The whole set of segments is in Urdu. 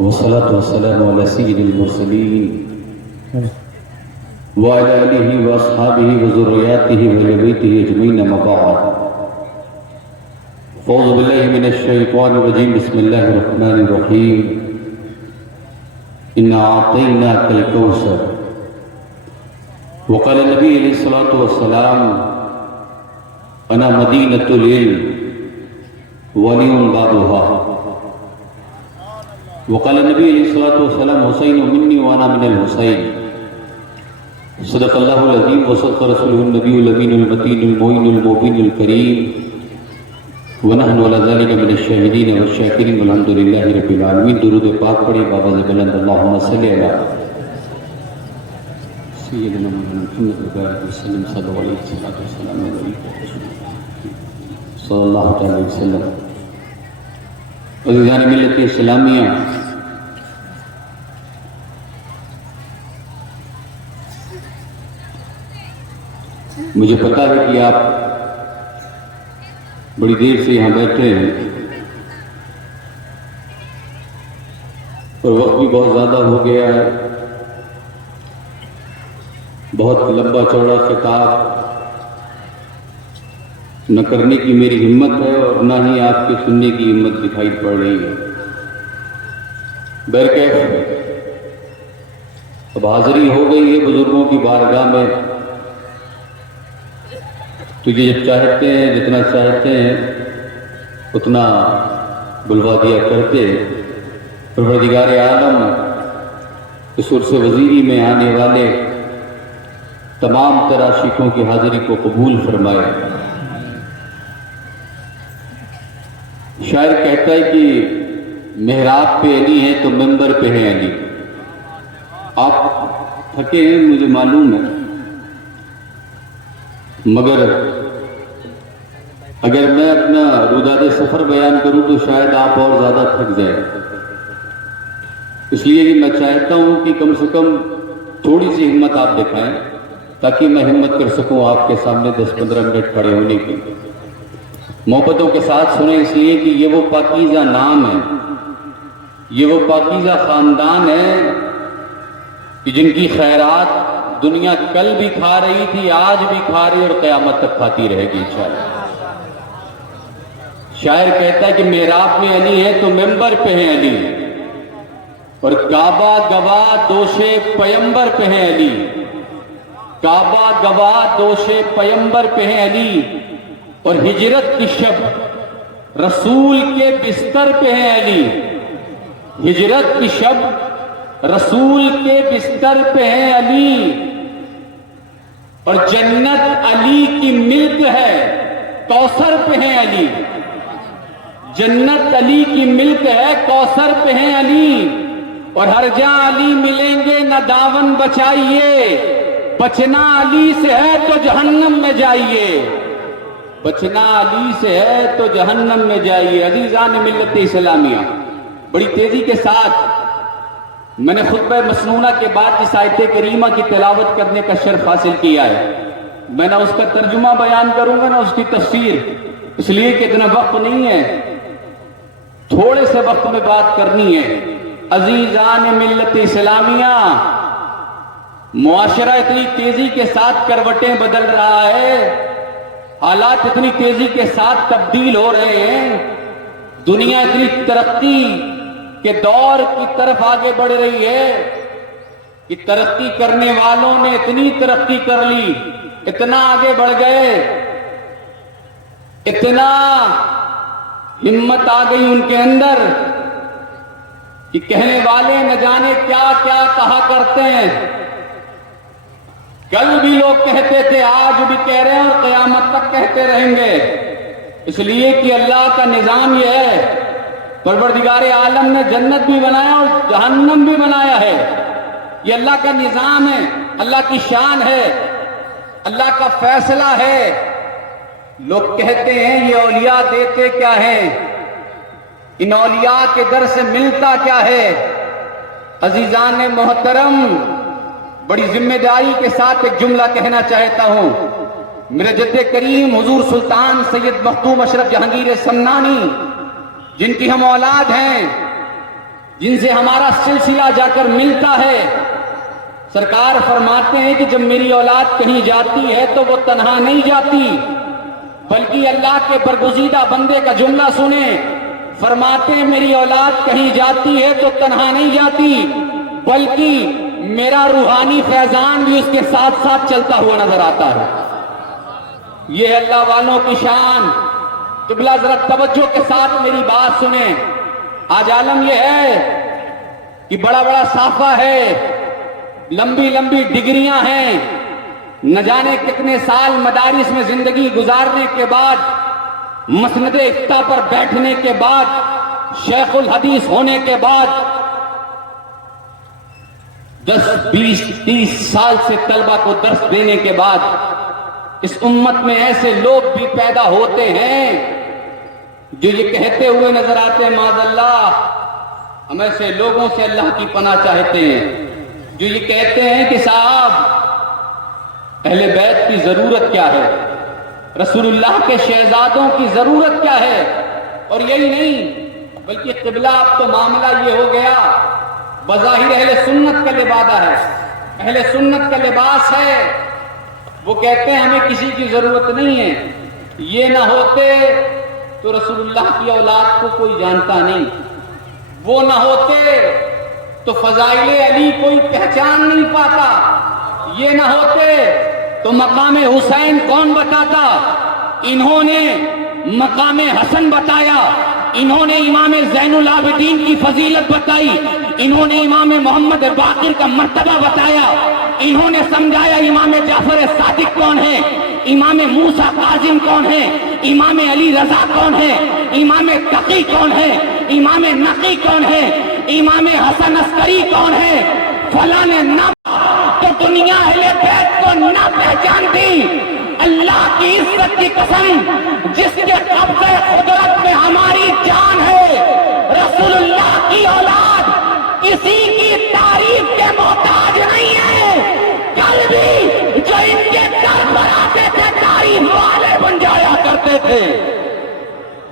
والصلاة والسلام على سيد المرسلين وعلى آله وأصحابه وذرياته وأهل بيته أجمعين أما بعد أعوذ بالله من الشيطان الرجيم بسم الله الرحمن الرحيم إنا أعطيناك الكوثر وقال النبي عليه الصلاة والسلام أنا مدينة العلم ولي بابها وقال النبي عليه الصلاة والسلام حسين مني وأنا من الحسين صدق الله العظيم وصدق رسوله النبي الأمين المتين المعين المبين الكريم ونحن على ذلك من الشاهدين والشاكرين والحمد لله رب العالمين. درود پاک پڑھیں بابا سے بلند اللہم صلی علی سیدنا محمد وسلم صلی اللہ علیہ وسلم صلی اللہ علیہ وسلم. عزیزان ملت اسلامیہ، مجھے پتا ہے کہ آپ بڑی دیر سے یہاں بیٹھے ہیں اور وقت بھی بہت زیادہ ہو گیا ہے. بہت لمبا چوڑا خطاب نہ کرنے کی میری ہمت ہے اور نہ ہی آپ کے سننے کی ہمت دکھائی پڑ رہی ہے. برکیف اب حاضری ہو گئی ہے بزرگوں کی بارگاہ میں، تو یہ جب چاہتے ہیں جتنا چاہتے ہیں اتنا بلوا دیا کرتے. پروردگار عالم اس عرص وزیری میں آنے والے تمام تراشیخوں کی حاضری کو قبول فرمائے. شاعر کہتا ہے کہ محراب پہ علی ہیں تو منبر پہ ہیں علی. آپ تھکے ہیں مجھے معلوم ہے، مگر اگر میں اپنا روداد سفر بیان کروں تو شاید آپ اور زیادہ تھک جائیں. اس لیے میں چاہتا ہوں کہ کم سے کم تھوڑی سی ہمت آپ دکھائیں تاکہ میں ہمت کر سکوں آپ کے سامنے 10-15 منٹ کھڑے ہونے کی. محبتوں کے ساتھ سنیں، اس لیے کہ یہ وہ پاکیزہ نام ہے، یہ وہ پاکیزہ خاندان ہے کہ جن کی خیرات دنیا کل بھی کھا رہی تھی، آج بھی کھا رہی اور قیامت تک کھاتی رہے گی انشاءاللہ. شاعر کہتا ہے کہ محراب میں علی ہے تو منبر پہ ہیں علی، اور کعبہ گواہ دوش پیمبر پہ ہیں علی. کعبہ گواہ دوش پیمبر پہ ہیں علی، اور ہجرت کی شب رسول کے بستر پہ ہیں علی. ہجرت کی شب رسول کے بستر پہ ہیں علی، اور جنت علی کی ملک ہے کوثر پہ ہیں علی. جنت علی کی ملک ہے کوثر پہ ہیں علی، اور ہر جہاں علی ملیں گے نہ دامن بچائیے. بچنا علی سے ہے تو جہنم میں جائیے، بچنا علی سے ہے تو جہنم میں جائیے. عزیزان ملت اسلامیہ، بڑی تیزی کے ساتھ میں نے خطبہ مسنونہ کے بعد اس آیت کریمہ کی تلاوت کرنے کا شرف حاصل کیا ہے. میں نہ اس کا ترجمہ بیان کروں گا نہ اس کی تفسیر، اس لیے کہ اتنا وقت نہیں ہے، تھوڑے سے وقت میں بات کرنی ہے. عزیزان ملت اسلامیہ، معاشرہ اتنی تیزی کے ساتھ کروٹیں بدل رہا ہے، حالات اتنی تیزی کے ساتھ تبدیل ہو رہے ہیں، دنیا اتنی ترقی کے دور کی طرف آگے بڑھ رہی ہے کہ ترقی کرنے والوں نے اتنی ترقی کر لی، اتنا آگے بڑھ گئے، اتنا ہمت آ گئی ان کے اندر کہ کہنے والے نہ جانے کیا کیا کہا کرتے ہیں. کل بھی لوگ کہتے تھے، آج بھی کہہ رہے ہیں اور قیامت تک کہتے رہیں گے. اس لیے کہ اللہ کا نظام یہ ہے، پروردگار عالم نے جنت بھی بنایا اور جہنم بھی بنایا ہے. یہ اللہ کا نظام ہے، اللہ کی شان ہے، اللہ کا فیصلہ ہے. لوگ کہتے ہیں یہ اولیاء دیتے کیا ہیں، ان اولیاء کے در سے ملتا کیا ہے. عزیزان محترم، بڑی ذمہ داری کے ساتھ ایک جملہ کہنا چاہتا ہوں. میرے جد کریم حضور سلطان سید مختوم اشرف جہانگیر سمنانی، جن کی ہم اولاد ہیں، جن سے ہمارا سلسلہ جا کر ملتا ہے. سرکار فرماتے ہیں کہ جب میری اولاد کہیں جاتی ہے تو وہ تنہا نہیں جاتی، بلکہ اللہ کے برگزیدہ بندے کا جملہ سنیں. فرماتے ہیں میری اولاد کہیں جاتی ہے تو تنہا نہیں جاتی، بلکہ میرا روحانی فیضان بھی اس کے ساتھ ساتھ چلتا ہوا نظر آتا ہے. یہ ہے اللہ والوں کی شان. قبلہ ذرا توجہ کے ساتھ میری بات سنیں. آج عالم یہ ہے کہ بڑا بڑا صافہ ہے، لمبی لمبی ڈگریاں ہیں، نہ جانے کتنے سال مدارس میں زندگی گزارنے کے بعد، مسند افتاء پر بیٹھنے کے بعد، شیخ الحدیث ہونے کے بعد 10 20 30 سال سے طلبہ کو درس دینے کے بعد اس امت میں ایسے لوگ بھی پیدا ہوتے ہیں جو یہ کہتے ہوئے نظر آتے ہیں معاذ اللہ، ہم ایسے لوگوں سے اللہ کی پناہ چاہتے ہیں، جو یہ کہتے ہیں کہ صاحب اہل بیت کی ضرورت کیا ہے، رسول اللہ کے شہزادوں کی ضرورت کیا ہے. اور یہی نہیں بلکہ قبلہ اب تو معاملہ یہ ہو گیا، بظاہر اہل سنت کا لبادہ ہے، اہل سنت کا لباس ہے. وہ کہتے ہیں ہمیں کسی کی ضرورت نہیں ہے، یہ نہ ہوتے تو رسول اللہ کی اولاد کو کوئی جانتا نہیں، وہ نہ ہوتے تو فضائل علی کوئی پہچان نہیں پاتا، یہ نہ ہوتے تو مقام حسین کون بتاتا. انہوں نے مقام حسن بتایا، انہوں نے امام زین العابدین کی فضیلت بتائی، انہوں نے امام محمد باقر کا مرتبہ بتایا، انہوں نے سمجھایا امام جعفر صادق کون ہے، امام موسیٰ کاظم کون ہے، امام علی رضا کون ہے، امام تقی کون ہے، امام نقی کون ہے، امام حسن عسکری کون ہے. فلاں نے نہ تو دنیا اہل بیت کو نہ پہچانتی. اللہ کی عزت کی قسم جس کے قبضے قدرت میں ہماری جان ہے، رسول اللہ کی اولاد کسی کی تعریف کے محتاج نہیں ہے. کل بھی جو ان کے در پر آتے تھے تعریف والے بن جایا کرتے تھے،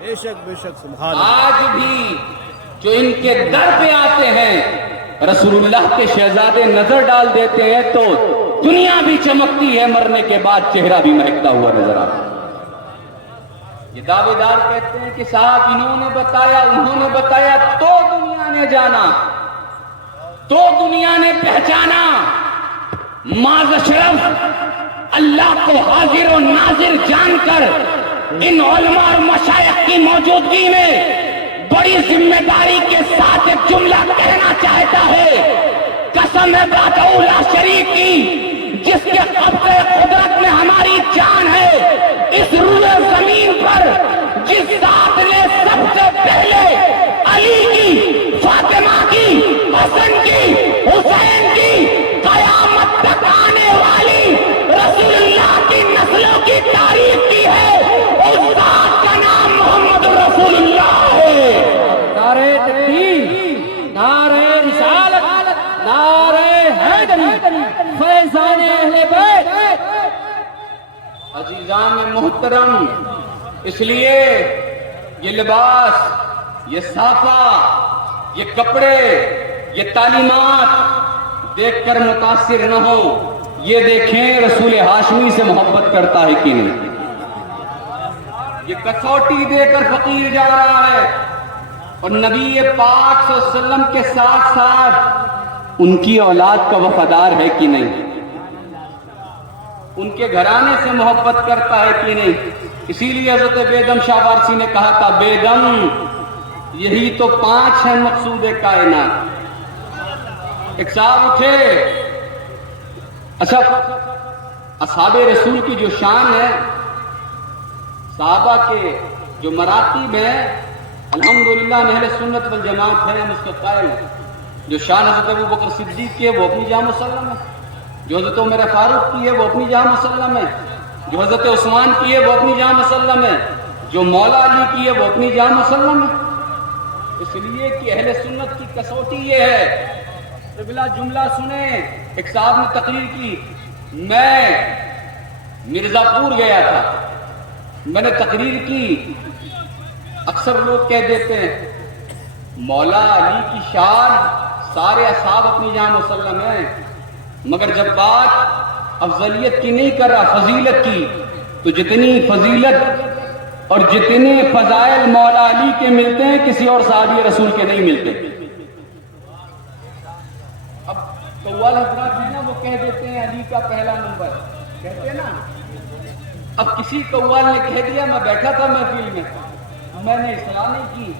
بے شک سبحان اللہ. آج بھی جو ان کے در پہ آتے ہیں رسول اللہ کے شہزادے نظر ڈال دیتے ہیں تو دنیا بھی چمکتی ہے، مرنے کے بعد چہرہ بھی مہکتا ہوا نظر آتا ہے. یہ دعوے دار کہتے ہیں کہ صاحب انہوں نے بتایا تو دنیا نے جانا، تو دنیا نے پہچانا. معاذ اشرف اللہ کو حاضر و ناظر جان کر ان علماء اور مشائخ کی موجودگی میں بڑی ذمہ داری کے ساتھ ایک جملہ کہنا چاہتا ہے. قسم ہے ذات لا شریک کی جس کے قبضے قدرت میں ہماری جان ہے، اس روئے زمین پر جس ذات نے سب سے پہلے علی کی، فاطمہ کی، حسن کی، حسین کی، قیامت تک آنے والی رسول اللہ کی نسلوں کی تعریف کی ہے، اس ذات کا نام محمد رسول اللہ ہے. نعرہ تکبیر، نعرہ رسالت، نعرہ حیدری، فیضان اہل بیت. عزیزان محترم، اس لیے یہ لباس، یہ صافہ، یہ کپڑے، یہ تعلیمات دیکھ کر متاثر نہ ہو. یہ دیکھیں رسول ہاشمی سے محبت کرتا ہے کہ نہیں. یہ کسوٹی دے کر فقیر جا رہا ہے اور نبی پاک صلی اللہ علیہ وسلم کے ساتھ ساتھ ان کی اولاد کا وفادار ہے کہ نہیں، ان کے گھرانے سے محبت کرتا ہے کہ نہیں. اسی لیے حضرت بیگم شاہ وارسی نے کہا تھا بیگم یہی تو 5 ہیں مقصود کائنات. ایک صاحب اٹھے، اچھا اصحاب رسول کی جو شان ہے، صحابہ کے جو مراتب ہیں، الحمدللہ اہل سنت والجماعت ہے، ہم اس کے قائل ہیں. جو شان حضرت ابو بکر صدیق کی ہے وہ اپنی جا مسلم ہے، جو حضرت عمر فاروق کی ہے وہ اپنی جا مسلم ہے، جو حضرت عثمان کی ہے وہ اپنی جا مسلم ہے، جو مولا علی کی ہے وہ اپنی جا مسلم ہے. اس لیے کہ اہل سنت کی کسوٹی یہ ہے. بلا جملہ سنیں، ایک صاحب نے تقریر کی، میں مرزا پور گیا تھا، میں نے تقریر کی. اکثر لوگ کہہ دیتے ہیں مولا علی کی شان سارے اصحاب اپنی جان مسلم ہیں، مگر جب بات افضلیت کی نہیں کر رہا، فضیلت کی، تو جتنی فضیلت اور جتنے فضائل مولا علی کے ملتے ہیں کسی اور صحابی رسول کے نہیں ملتے۔ اب قوال حضرات ہیں نا، وہ کہہ دیتے ہیں علی کا پہلا نمبر، کہتے ہیں نا۔ اب کسی قوال نے کہہ دیا، میں بیٹھا تھا محفل میں نے اصلاح نہیں کی،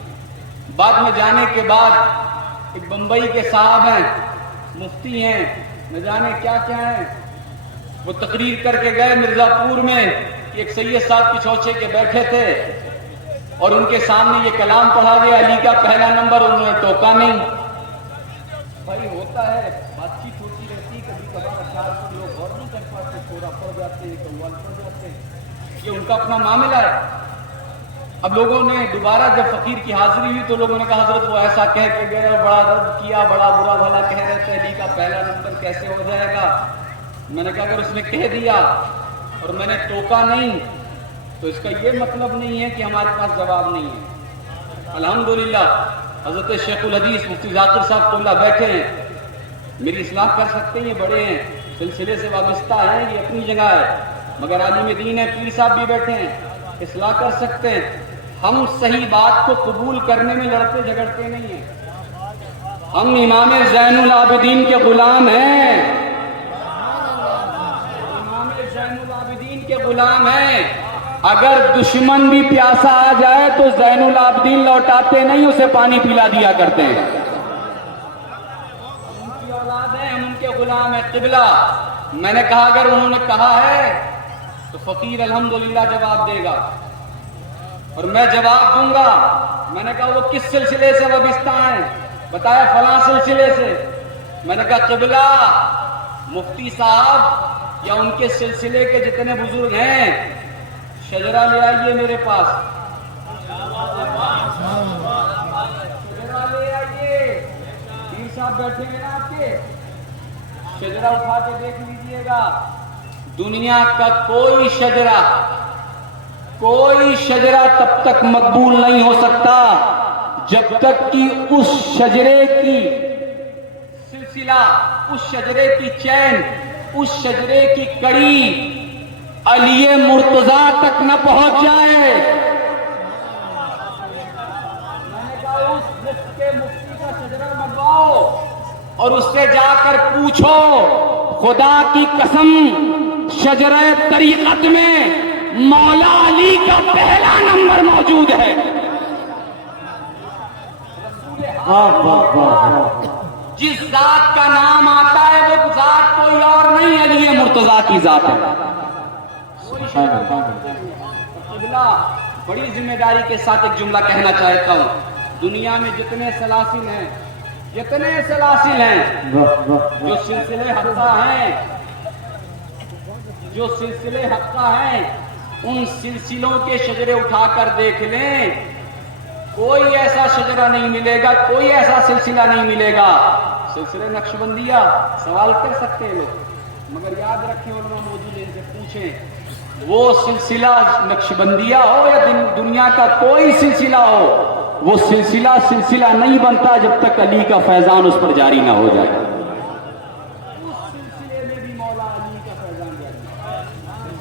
بعد میں جانے کے بعد ایک بمبئی کے صاحب ہیں، مفتی ہیں، نہ جانے کیا کیا ہیں، وہ تقریر کر کے گئے مرزا پور میں کہ ایک سید صاحب کی چوچے کے بیٹھے تھے اور ان کے سامنے یہ کلام پڑھا گیا علی کا پہلا نمبر، انہوں نے ٹوکا نہیں۔ بھائی ہوتا ہے، بات چیت ہوتی رہتی، کبھی کبھار اشعار کو لوگ غور نہیں کر پاتے، تھوڑا پڑ جاتے ہیں، قوال پڑ جاتے ہیں، یہ ان کا اپنا معاملہ ہے۔ اب لوگوں نے دوبارہ جب فقیر کی حاضری ہوئی تو لوگوں نے کہا حضرت وہ ایسا کہہ کے گئے اور بڑا رد کیا، بڑا برا بھلا کہہ رہے تھے، علی کا پہلا نمبر کیسے ہو جائے گا؟ میں نے کہا اگر اس نے کہہ دیا اور میں نے ٹوکا نہیں تو اس کا یہ مطلب نہیں ہے کہ ہمارے پاس جواب نہیں ہے۔ الحمدللہ حضرت شیخ الحدیث مفتی ذاکر صاحب تو اللہ بیٹھے ہیں، میری اصلاح کر سکتے ہیں، یہ بڑے ہیں، سلسلے سے وابستہ ہیں، یہ اپنی جگہ ہے، مگر عالم دین ہے، پیر صاحب بھی بیٹھے ہیں، اصلاح کر سکتے ہیں۔ ہم صحیح بات کو قبول کرنے میں لڑتے جھگڑتے نہیں ہیں، ہم امام زین العابدین کے غلام ہیں، امام زین العابدین کے غلام ہیں۔ اگر دشمن بھی پیاسا آ جائے تو زین العابدین لوٹاتے نہیں، اسے پانی پلا دیا کرتے ہیں۔ ان کی اولاد ہیں، ہم ان کے غلام ہیں۔ قبلہ میں نے کہا اگر انہوں نے کہا ہے تو فقیر الحمدللہ جواب دے گا اور میں جواب دوں گا۔ میں نے کہا وہ کس سلسلے سے وابستہ ہیں؟ بتایا فلاں سلسلے سے۔ میں نے کہا قبلہ مفتی صاحب یا ان کے سلسلے کے جتنے بزرگ ہیں شجرہ لے آئیے میرے پاس، شجرہ لے آئیے، پیر صاحب بیٹھے ہیں نا آپ کے، شجرہ اٹھا کے دیکھ لیجئے گا۔ دنیا کا کوئی شجرہ تب تک مقبول نہیں ہو سکتا جب تک کہ اس شجرے کی سلسلہ، اس شجرے کی چین، اس شجرے کی کڑی علی مرتضیٰ تک نہ پہنچ جائے۔ میں نے کہا اس مفت کے مفتی کا شجرہ منگواؤ اور اس سے جا کر پوچھو، خدا کی قسم شجرہ طریقت میں مولا علی کا پہلا نمبر موجود ہے۔ جس ذات کا نام آتا ہے وہ ذات کوئی اور نہیں، علی مرتضیٰ کی ذات ہے۔ بڑی ذمہ داری کے ساتھ ایک جملہ کہنا چاہتا ہوں، دنیا میں جتنے سلاسل ہیں جو سلسلے حقہ ہیں ان سلسلوں کے شجرے اٹھا کر دیکھ لیں، کوئی ایسا شجرہ نہیں ملے گا، کوئی ایسا سلسلہ نہیں ملے گا۔ سلسلے نقشبندیہ سوال کر سکتے ہیں لوگ، مگر یاد رکھیں علماء موجود ہیں، ان سے پوچھیں وہ سلسلہ نقشبندیہ ہو یا دنیا کا کوئی سلسلہ ہو، وہ سلسلہ نہیں بنتا جب تک علی کا فیضان اس پر جاری نہ ہو جائے۔ اس سلسلے میں بھی مولا علی کا فیضان جاری ہے،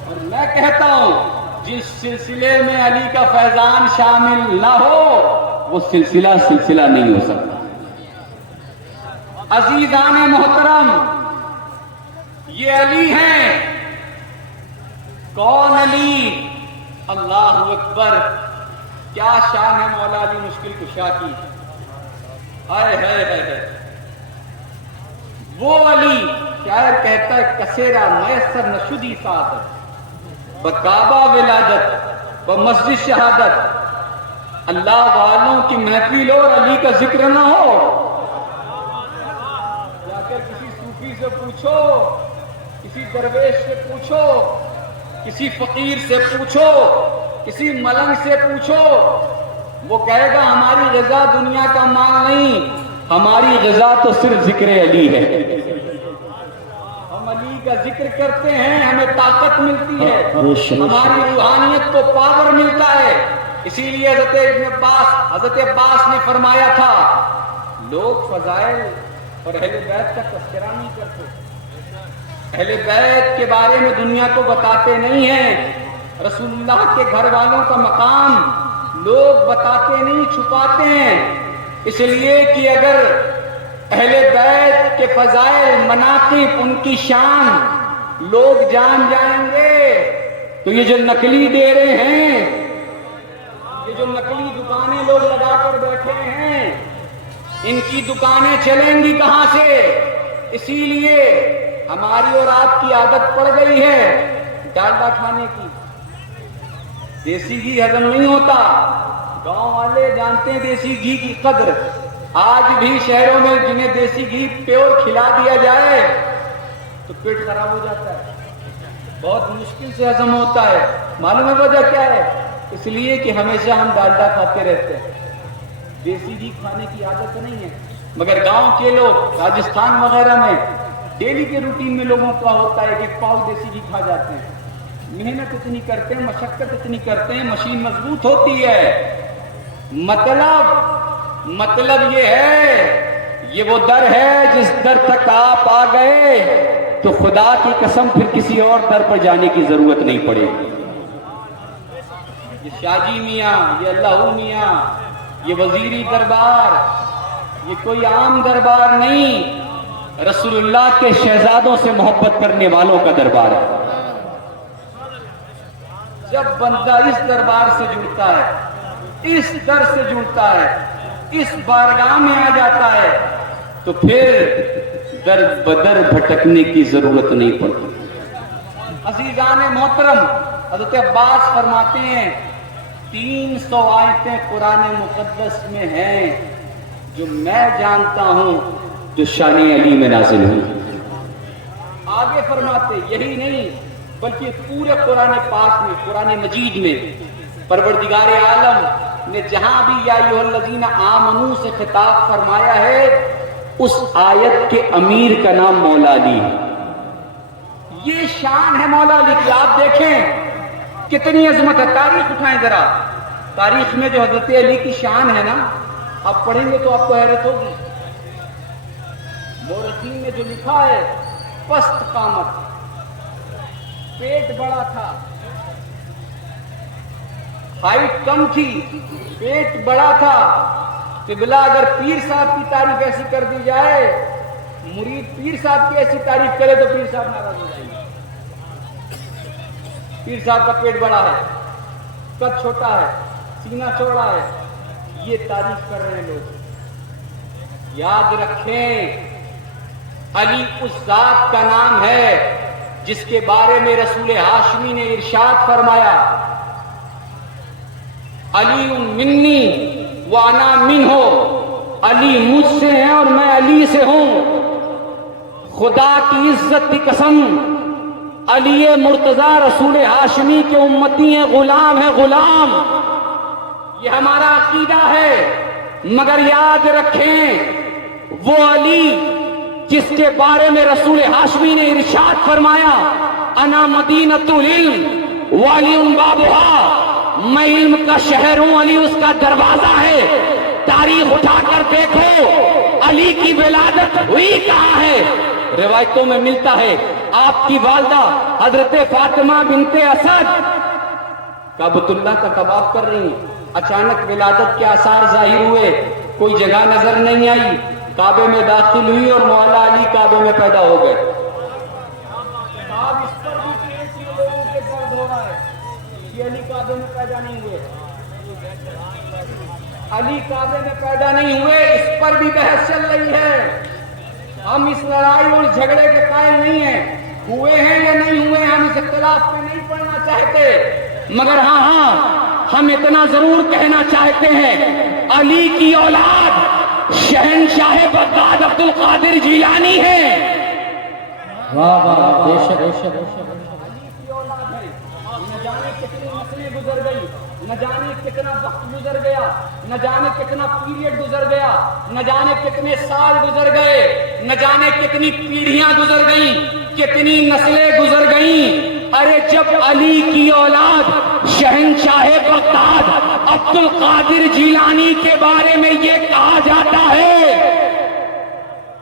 اور میں کہتا ہوں جس سلسلے میں علی کا فیضان شامل نہ ہو وہ سلسلہ نہیں ہو سکتا۔ عزیزان محترم، یہ علی ہیں۔ کون علی؟ اللہ اکبر، کیا شان ہے مولا علی مشکل کشا کی، ہائے ہائے ہائے۔ وہ علی شاعر کہتا ہے کسیرا میسر نشدی سعادت بکعبہ ولادت و مسجد شہادت۔ اللہ والوں کی محفل ہو اور علی کا ذکر نہ ہو، جا کر کسی صوفی سے پوچھو، کسی درویش سے پوچھو، کسی فقیر سے پوچھو، کسی ملنگ سے پوچھو، وہ کہے گا ہماری غذا دنیا کا مال نہیں، ہماری غذا تو صرف ذکر علی ہے۔ ہم علی کا ذکر کرتے ہیں، ہمیں طاقت ملتی ہے، ہماری روحانیت کو پاور ملتا ہے، اسی لیے حضرت عباس نے فرمایا تھا لوگ فضائل اور اہل بیت کا تذکرہ نہیں کرتے، اہل بیت کے بارے میں دنیا کو بتاتے نہیں ہیں، رسول اللہ کے گھر والوں کا مقام لوگ بتاتے نہیں، چھپاتے ہیں، اس لیے کہ اگر اہل بیت کے فضائل، مناقب، ان کی شان لوگ جان جائیں گے تو یہ جو نقلی ڈیرے ہیں، یہ جو نقلی دکانیں لوگ لگا کر بیٹھے ہیں، ان کی دکانیں چلیں گی کہاں سے؟ اسی لیے ہماری اور آپ کی عادت پڑ گئی ہے ڈالڈا کھانے کی، دیسی گھی ہضم نہیں ہوتا، گاؤں والے جانتے ہیں دیسی گھی کی قدر، آج بھی شہروں میں جنہیں دیسی گھی پیور کھلا دیا جائے تو پیٹ خراب ہو جاتا ہے، بہت مشکل سے ہضم ہوتا ہے، معلوم ہے وجہ کیا ہے؟ اس لیے کہ ہمیشہ ہم ڈالڈا کھاتے رہتے ہیں، دیسی گھی کھانے کی عادت نہیں ہے، مگر گاؤں کے لوگ راجستھان وغیرہ میں ڈیلی کے روٹین میں لوگوں کا ہوتا ہے کہ پاؤ دیسی گھی کھا جاتے ہیں، محنت اتنی کرتے ہیں، مشقت اتنی کرتے ہیں، مشین مضبوط ہوتی ہے، مطلب یہ ہے، یہ وہ در ہے جس در تک آپ آ گئے تو خدا کی قسم پھر کسی اور در پر جانے کی ضرورت نہیں پڑے گی۔ یہ شاجی میاں، یہ اللہ میاں، یہ وزیری دربار، یہ کوئی عام دربار نہیں، رسول اللہ کے شہزادوں سے محبت کرنے والوں کا دربار ہے۔ جب بندہ اس دربار سے جڑتا ہے، اس در سے جڑتا ہے، اس بارگاہ میں آ جاتا ہے تو پھر در بدر بھٹکنے کی ضرورت نہیں پڑتی۔ عزیزان محترم، حضرت عباس فرماتے ہیں 300 آیتیں قرآن مقدس میں ہیں جو میں جانتا ہوں جو شان علی میں نازل ہوئی۔ آگے فرماتے یہی نہیں بلکہ پورے قرآن پاک میں، قرآن مجید میں پروردگار عالم نے جہاں بھی یا ایھا الذین آمنو سے خطاب فرمایا ہے اس آیت کے امیر کا نام مولا علی ہے۔ یہ شان ہے مولا علی کی، آپ دیکھیں کتنی عظمت ہے۔ تاریخ اٹھائیں ذرا، تاریخ میں جو حضرت علی کی شان ہے نا، آپ پڑھیں گے تو آپ کو حیرت ہوگی۔ مورخین نے جو لکھا ہے، پست قامت، پیٹ بڑا تھا، ہائٹ کم تھی، پیٹ بڑا تھا۔ قبلہ اگر پیر صاحب کی تعریف ایسی کر دی جائے، مرید پیر صاحب کی ایسی تعریف کرے تو پیر صاحب ناراض ہو جائیں گے۔ پیر صاحب کا پیٹ بڑا ہے، قد چھوٹا ہے، سینہ چوڑا ہے، یہ تعریف کر رہے ہیں لوگ۔ یاد رکھیں علی اس ذات کا نام ہے جس کے بارے میں رسول ہاشمی نے ارشاد فرمایا علی منی وانا منہ، علی مجھ سے ہیں اور میں علی سے ہوں۔ خدا کی عزت کی قسم، علی مرتضی رسول ہاشمی کے امتی ہیں، غلام ہیں، غلام۔ یہ ہمارا عقیدہ ہے، مگر یاد رکھیں وہ علی جس کے بارے میں رسول ہاشمی نے ارشاد فرمایا انا مدینۃ العلم وعلی بابھا، میں علم کا شہر ہوں، علی اس کا دروازہ ہے۔ تاریخ اٹھا کر دیکھو علی کی ولادت ہوئی کہاں ہے؟ روایتوں میں ملتا ہے آپ کی والدہ حضرت فاطمہ بنت اسد کعبۃ اللہ کا طواف کر رہی ہیں، اچانک ولادت کے آثار ظاہر ہوئے، کوئی جگہ نظر نہیں آئی، کعبے میں داخل ہوئی اور مولا علی کعبے میں پیدا ہو گئے۔ اس پر بھی لوگوں کے درد ہو رہا ہے، یہ علی کعبے میں پیدا نہیں ہوئے، علی کعبے میں پیدا نہیں ہوئے، اس پر بھی بحث چل رہی ہے۔ ہم اس لڑائی اور جھگڑے کے قائل نہیں ہیں، ہوئے ہیں یا نہیں ہوئے، ہم اس اختلاف میں نہیں پڑنا چاہتے، مگر ہاں ہم اتنا ضرور کہنا چاہتے ہیں علی کی اولاد شہنشاہ بغداد عبد القادر جیلانی ہے۔ واہ واہ، بے شک بے شک۔ نہ جانے کتنی نسلیں گزر گئی، نہ جانے کتنا وقت گزر گیا، نہ جانے کتنا پیریڈ گزر گیا، نہ جانے کتنے سال گزر گئے، نہ جانے کتنی پیڑھیاں گزر گئیں، کتنی نسلیں گزر گئیں۔ ارے جب علی کی اولاد شہنشاہ بغداد عبد القادر جیلانی کے بارے میں یہ کہا جاتا ہے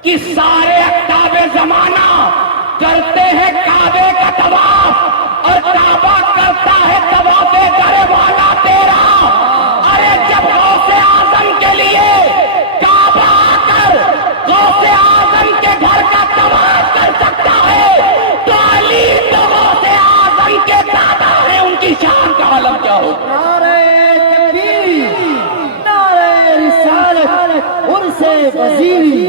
کہ سارے اقطاب زمانہ کرتے ہیں کعبے کا طواف اور کعبہ کرتا ہے طواف گھر والا تیرا. ارے جب غوث اعظم کے لیے کعبہ آ کر غوث اعظم کے گھر کا طواف کر سکتا ہے تو علی تو غوث اعظم کے دادا ہیں, ان کی شان کا عالم کیا ہوگا. نعرہ تکبیر, نعرہ رسالت, عرس وزیری,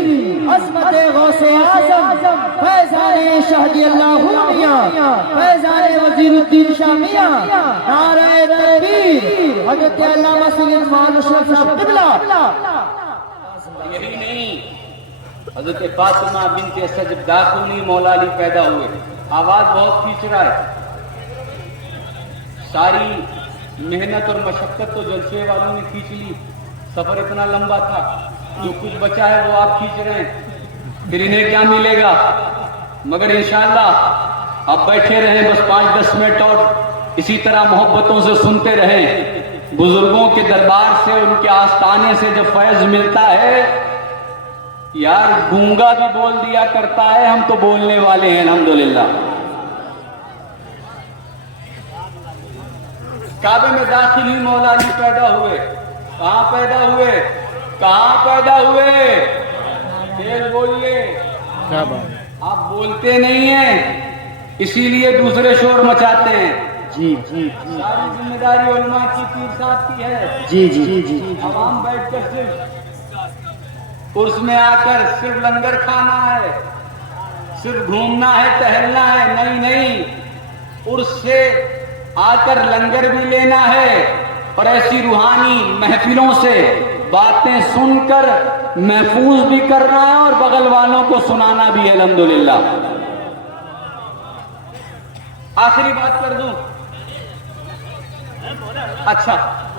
عظمت غوث اعظم, فیضان شہدی اللہ میاں, فیضان وزیر الدین شاہ میاں. نعرہ تکبیر, حضرت علامہ سلیمان اشرف صاحب قبلہ. یہی نہیں, حضرت فاطمہ بنت اسد داخلی مولا علی پیدا ہوئے. آواز بہت کھینچ رہا ہے. ساری محنت اور مشقت تو جلسے والوں نے کھینچ لی, سفر اتنا لمبا تھا, جو کچھ بچا ہے وہ آپ کھینچ رہے ہیں, پھر انہیں کیا ملے گا. مگر انشاءاللہ آپ بیٹھے رہیں بس 5-10 منٹ اور اسی طرح محبتوں سے سنتے رہیں. بزرگوں کے دربار سے, ان کے آستانے سے جب فیض ملتا ہے, یار گونگا بھی بول دیا کرتا ہے, ہم تو بولنے والے ہیں الحمدللہ. کعبے میں داخل ہی مولا علی پیدا ہوئے. کہاں پیدا ہوئے, کہاں پیدا ہوئے, تیز بولیے. آپ بولتے نہیں ہیں اسی لیے دوسرے شور مچاتے ہیں. جی جی ساری ذمہ داری علماء کی, پیر صاحب کی ہے. جی جی جی, عوام بیٹھ کر صرف عرس میں آ کر صرف لنگر کھانا ہے, صرف گھومنا ہے, ٹہلنا ہے. نہیں نہیں, عرس سے آ کر لنگر بھی لینا ہے اور ایسی روحانی محفلوں سے باتیں سن کر محفوظ بھی کرنا ہے اور بغل والوں کو سنانا بھی ہے الحمدللہ. آخری بات کر دوں. اچھا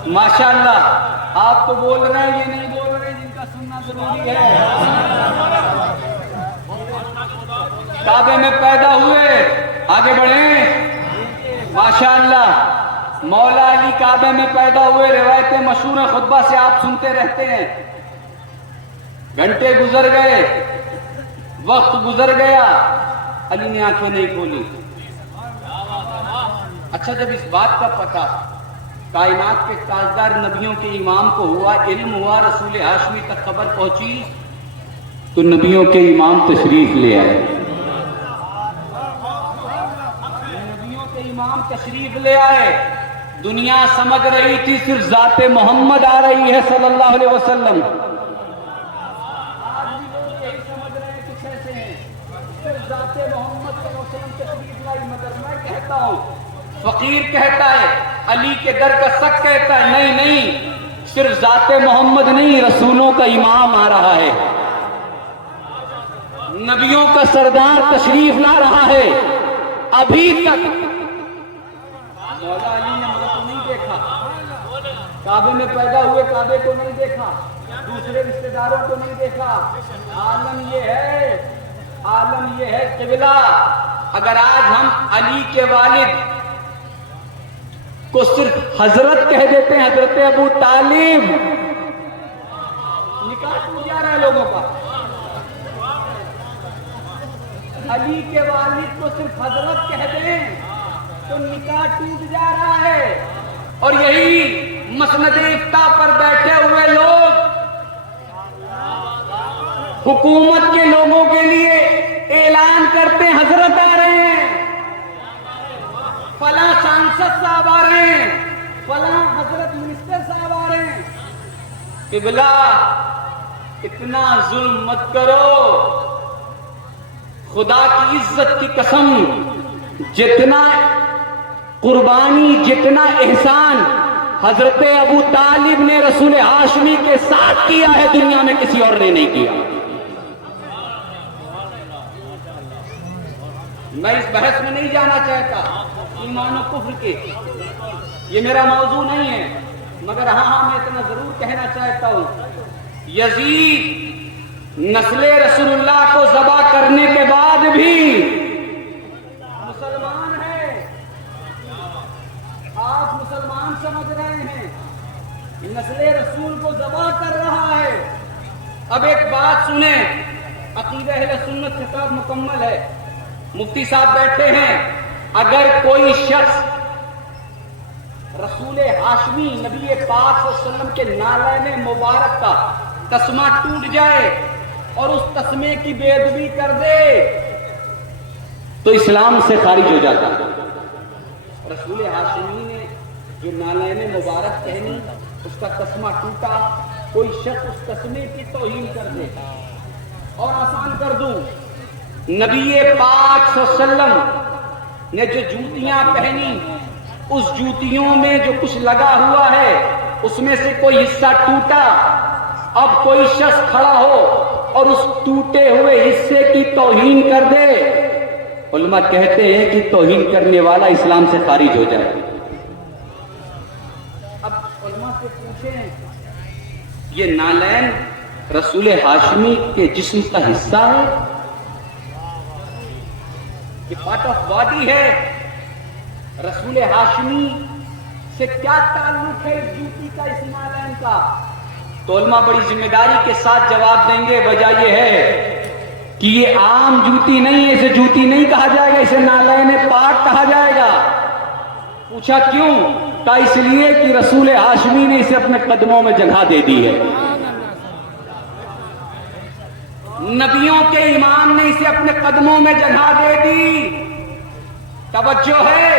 ماشاءاللہ, آپ تو بول رہے ہیں, یہ نہیں بول رہے جن کا سننا ضروری ہے. کعبے میں پیدا ہوئے, آگے بڑھیں. ماشاءاللہ مولا علی کعبے میں پیدا ہوئے. روایتیں مشہور ہیں, خطبہ سے آپ سنتے رہتے ہیں. گھنٹے گزر گئے, وقت گزر گیا, علی نے آنکھیں نہیں کھولی. اچھا جب اس بات کا پتہ کائنات کے تاجدار نبیوں کے امام کو ہوا, علم ہوا, رسول ہاشمی تک خبر پہنچی, تو نبیوں کے امام تشریف لے آئے. نبیوں کے امام تشریف لے آئے. دنیا سمجھ رہی تھی صرف ذات محمد آ رہی ہے صلی اللہ علیہ وسلم. آج بھی لوگ یہی سمجھ رہے ہیں کچھ ایسے ہیں, صرف ذات محمد صلی اللہ علیہ وسلم تشریف لائی. مگر میں کہتا ہوں, فقیر کہتا ہے, علی کے در کا سچ کہتا ہے, نہیں نہیں, صرف ذات محمد نہیں, رسولوں کا امام آ رہا ہے, نبیوں کا سردار تشریف لا رہا ہے. ابھی تک مولا علی نے مجھے تو نہیں دیکھا, کعبے میں پیدا ہوئے کعبے کو نہیں دیکھا, دوسرے رشتہ داروں کو نہیں دیکھا. عالم یہ ہے قبلہ. اگر آج ہم علی کے والد کو صرف حضرت کہہ دیتے ہیں, حضرت ابو طالب, نکاح ٹوٹ جا رہا ہے لوگوں کا. علی کے والد کو صرف حضرت کہہ دیں تو نکاح ٹوٹ جا رہا ہے. اور یہی مسند افتاء پر بیٹھے ہوئے لوگ حکومت کے لوگوں کے لیے اعلان کرتے ہیں, حضرت آ رہے ہیں, فلاں سانسد صاحب آ رہے ہیں, فلاں حضرت منسٹر صاحب آ رہے ہیں. قبلہ اتنا ظلم مت کرو, خدا کی عزت کی قسم, جتنا قربانی, جتنا احسان حضرت ابو طالب نے رسول ہاشمی کے ساتھ کیا ہے, دنیا میں کسی اور نے نہیں کیا. میں اس بحث میں نہیں جانا چاہتا ایمان و کفر کے, یہ میرا موضوع نہیں ہے. مگر ہاں میں اتنا ضرور کہنا چاہتا ہوں, یزید نسل رسول اللہ کو ذبح کرنے کے بعد بھی مسلمان ہے. آپ مسلمان سمجھ رہے ہیں, نسل رسول کو ذبح کر رہا ہے. اب ایک بات سنیں, عقیدہ اہل سنت خطاب مکمل ہے, مفتی صاحب بیٹھے ہیں. اگر کوئی شخص رسول ہاشمی نبی پاک صلی اللہ علیہ وسلم کے نالین مبارک کا تسمہ ٹوٹ جائے اور اس تسمے کی بے ادبی کر دے تو اسلام سے خارج ہو جاتا. رسول ہاشمی نے جو نالین مبارک پہنی, اس کا تسمہ ٹوٹا, کوئی شخص اس تسمے کی توہین کر دے. اور آسان کر دوں, نبی پاک صلی اللہ علیہ وسلم نے جو جوتیاں پہنی, اس جوتیوں میں جو کچھ لگا ہوا ہے اس میں سے کوئی حصہ ٹوٹا. اب کوئی شخص کھڑا ہو اور اس ٹوٹے ہوئے حصے کی توہین کر دے, علماء کہتے ہیں کہ توہین کرنے والا اسلام سے خارج ہو جائے. اب علماء سے پوچھیں, یہ نالین رسول ہاشمی کے جسم کا حصہ ہے, یہ پارٹ آف باڈی ہے. رسول ہاشمی سے کیا تعلق ہے اس جوتی کا, اس نالین کا؟ تو علماء بڑی ذمہ داری کے ساتھ جواب دیں گے. وجہ یہ ہے کہ یہ عام جوتی نہیں ہے, اسے جوتی نہیں کہا جائے گا, اسے نالین پاک کہا جائے گا. پوچھا کیوں؟ کہا اس لیے کہ رسول ہاشمی نے اسے اپنے قدموں میں جگہ دے دی ہے. نبیوں کے امام نے اسے اپنے قدموں میں جگہ دے دی. توجہ ہے,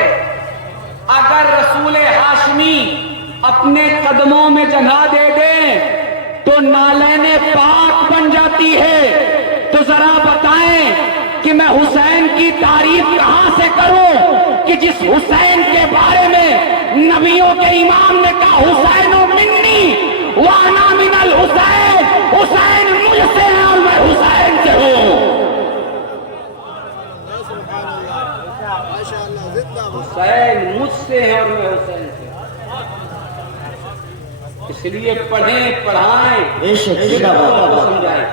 اگر رسول ہاشمی اپنے قدموں میں جگہ دے دیں تو نالین پاک بن جاتی ہے. تو ذرا بتائیں کہ میں حسین کی تعریف کہاں سے کروں کہ جس حسین کے بارے میں نبیوں کے امام نے کہا حسین منی وانا من الحسین, حسین مجھ سے ہے اور میں حسین سے ہوں. حسین مجھ سے ہے اور میں حسین سے ہوں. اس لیے پڑھیں, پڑھائیں, سمجھائیں.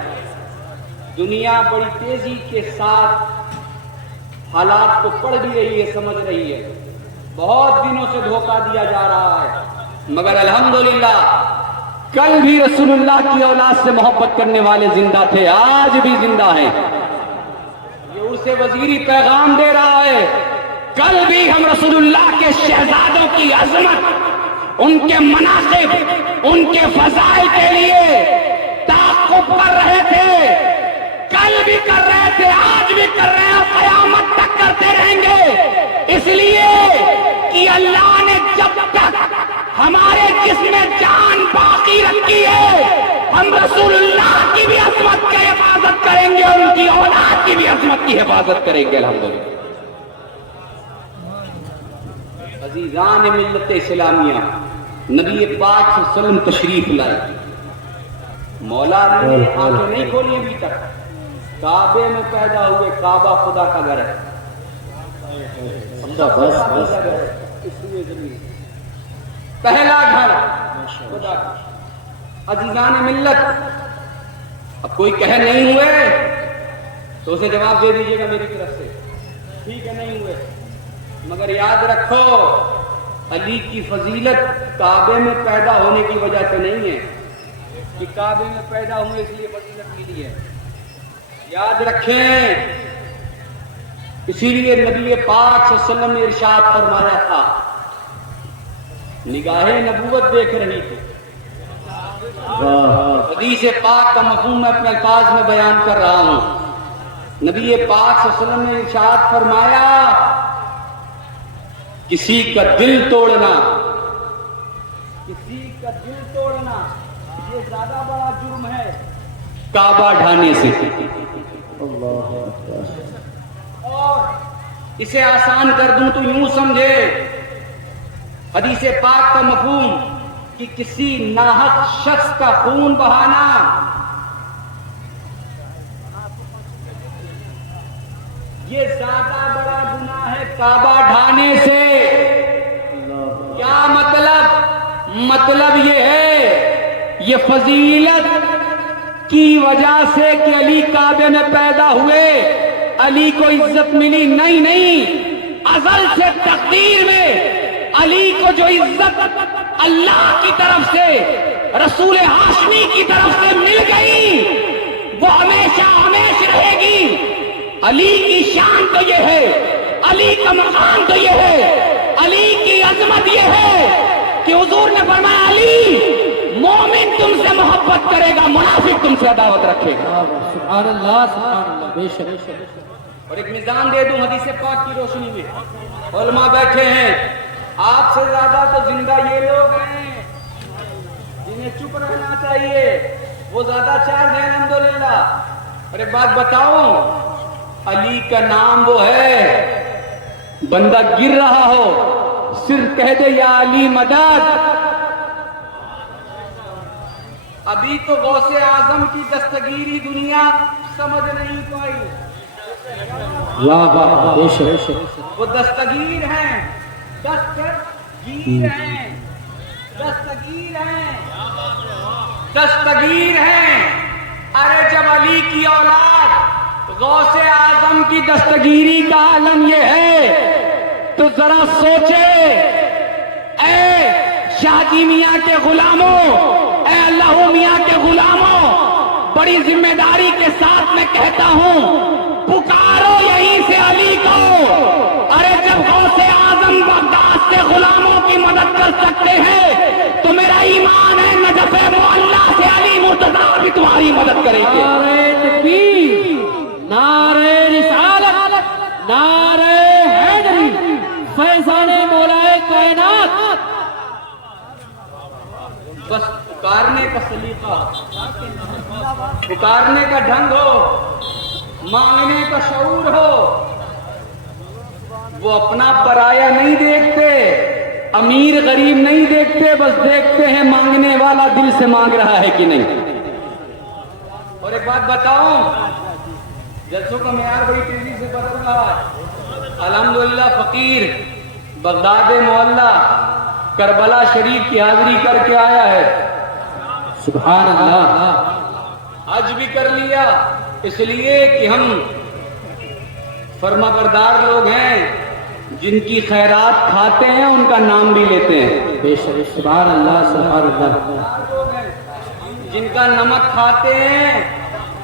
دنیا بڑی تیزی کے ساتھ حالات کو پڑھ بھی رہی ہے, سمجھ رہی ہے. بہت دنوں سے دھوکہ دیا جا رہا ہے, مگر الحمدللہ کل بھی رسول اللہ کی اولاد سے محبت کرنے والے زندہ تھے, آج بھی زندہ ہیں. یہ عرس وزیری پیغام دے رہا ہے, کل بھی ہم رسول اللہ کے شہزادوں کی عظمت, ان کے مناقب, ان کے فضائل کے لیے تعاقب کر رہے تھے. کل بھی کر رہے تھے, آج بھی کر رہے ہیں, قیامت تک کرتے رہیں گے. اس لیے کہ اللہ نے جب تک ہمارے جسم میں جان باقی رکھی ہے, ہم رسول اللہ کی بھی عظمت کی حفاظت کریں گے اور ان کی اولاد کی بھی عظمت کی حفاظت کریں گے. الحمدللہ. عزیزان ملت اسلامیہ, نبی پاک صلی اللہ علیہ وسلم تشریف لائے. مولا نے آنکھیں نہیں کھولی ابھی تک. کعبے میں پیدا ہوئے, کعبہ خدا کا گھر ہے. پہلا گھر خدا کا. عزیزان ملت, اب کوئی کہے نہیں ہوئے تو اسے جواب دے دیجیے گا میری طرف سے, ٹھیک ہے نہیں ہوئے, مگر یاد رکھو علی کی فضیلت کعبے میں پیدا ہونے کی وجہ سے نہیں ہے کہ کعبے میں پیدا ہوئے اس لیے فضیلت ملی ہے. یاد رکھیں, اسی لیے نبی پاک صلی اللہ علیہ وسلم نے ارشاد فرمایا تھا, نگاہ نبوت دیکھ رہی تھی. حدیث پاک کا مفہوم میں اپنے الفاظ میں بیان کر رہا ہوں. نبی پاک صلی اللہ علیہ وسلم نے ارشاد فرمایا, کسی کا دل توڑنا, کسی کا دل توڑنا یہ زیادہ بڑا جرم ہے کعبہ ڈھانے سے. اور اسے آسان کر دوں تو یوں سمجھے, حدیث پاک کا مفہوم کہ کسی ناحق شخص کا خون بہانا یہ زیادہ بڑا گناہ ہے کعبہ ڈھانے سے. کیا مطلب؟ مطلب یہ ہے, یہ فضیلت کی وجہ سے کہ علی کعبے میں پیدا ہوئے, علی کو عزت ملی, نہیں, ازل سے تقدیر میں علی کو جو عزت اللہ کی طرف سے رسول ہاشمی کی طرف سے مل گئی وہ ہمیشہ ہمیشہ رہے گی۔ علی کی شان تو یہ ہے، علی کا مقام تو یہ ہے، علی کی عظمت یہ ہے کہ حضور نے فرمایا علی مومن تم سے محبت کرے گا، منافق تم سے عداوت رکھے گا۔ سبحان اللہ سبحان اللہ، بے شک۔ اور ایک میزان دے دوں حدیث پاک کی روشنی میں، علماء بیٹھے ہیں، آپ سے زیادہ تو زندہ یہ لوگ ہیں جنہیں چپ رہنا چاہیے، وہ زیادہ چارج ہیں الحمدللہ۔ اور ایک بات بتاؤں، علی کا نام وہ ہے، بندہ گر رہا ہو صرف کہہ دے یا علی مدد۔ ابھی تو غوث اعظم کی دستگیری دنیا سمجھ نہیں پائی، واہ واہ، بے شک۔ وہ دستگیر ہیں، دستگیر ہیں، دستگیر ہیں، دستگیر ہیں۔ ارے جب علی کی اولاد غوث اعظم کی دستگیری کا عالم یہ ہے تو ذرا سوچے، اے شاہ جی میاں کے غلاموں، اے اللہ میاں کے غلاموں، بڑی ذمہ داری کے ساتھ میں کہتا ہوں پکارو یہیں سے علی کو۔ ارے جب غوث اعظم بغداد سے غلاموں کی مدد کر سکتے ہیں تو میرا ایمان ہے نجف معلیٰ سے علی مرتضیٰ بھی تمہاری مدد کریں گے۔ نعرہ تکبیر، نعرہ رسالت، نعرہ حیدری، فیضان مولا کائنات۔ بس پکارنے کا سلیقہ، پکارنے کا ڈھنگ ہو، مانگنے کا شعور ہو۔ وہ اپنا پرایا نہیں دیکھتے، امیر غریب نہیں دیکھتے، بس دیکھتے ہیں مانگنے والا دل سے مانگ رہا ہے کہ نہیں۔ اور ایک بات بتاؤں، جلسوں کا معیار بڑی تیزی سے بدل رہا ہے۔ الحمدللہ فقیر بغداد معلیٰ کربلا شریف کی حاضری کر کے آیا ہے، سبحان اللہ۔ حج بھی کر لیا، اس لیے کہ ہم فرما بردار لوگ ہیں، جن کی خیرات کھاتے ہیں ان کا نام بھی لیتے ہیں، بے شک، سبحان اللہ سبحان اللہ۔ جن کا نمک کھاتے ہیں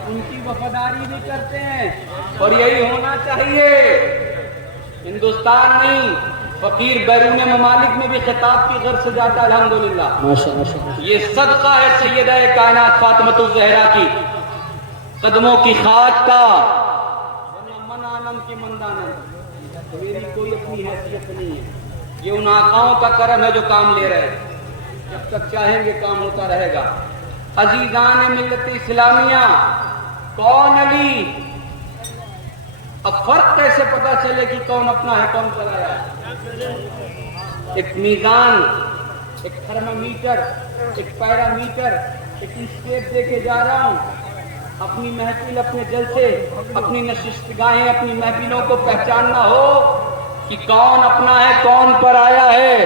ان کی وفاداری بھی کرتے ہیں، اور یہی ہونا چاہیے۔ ہندوستان نہیں، فقیر بیرون ممالک میں بھی خطاب کی غرض سے جاتا ہے الحمدللہ۔ ماشاء اللہ۔ یہ صدقہ ہے سیدہ کائنات فاطمۃ الزہرا کی قدموں کی خاک کا، ورنہ من آنم کی مندانم، میری کوئی اپنی حیثیت نہیں ہے۔ یہ ان آقاؤں کا کرم ہے جو کام لے رہے ہیں، جب تک چاہیں گے کام ہوتا رہے گا۔ عزیزان ملت اسلامیہ، کون علی؟ اب فرق کیسے پتا چلے کہ کون اپنا ہے کون پرایا ہے؟ ایک میزان، ایک تھرمامیٹر، ایک پیرامیٹر، ایک اسٹیپ دے کے جا رہا ہوں۔ اپنی محفل، اپنے جلسے، اپنی نشستگاہیں، اپنی محفلوں کو پہچاننا ہو کہ کون اپنا ہے کون پرایا ہے۔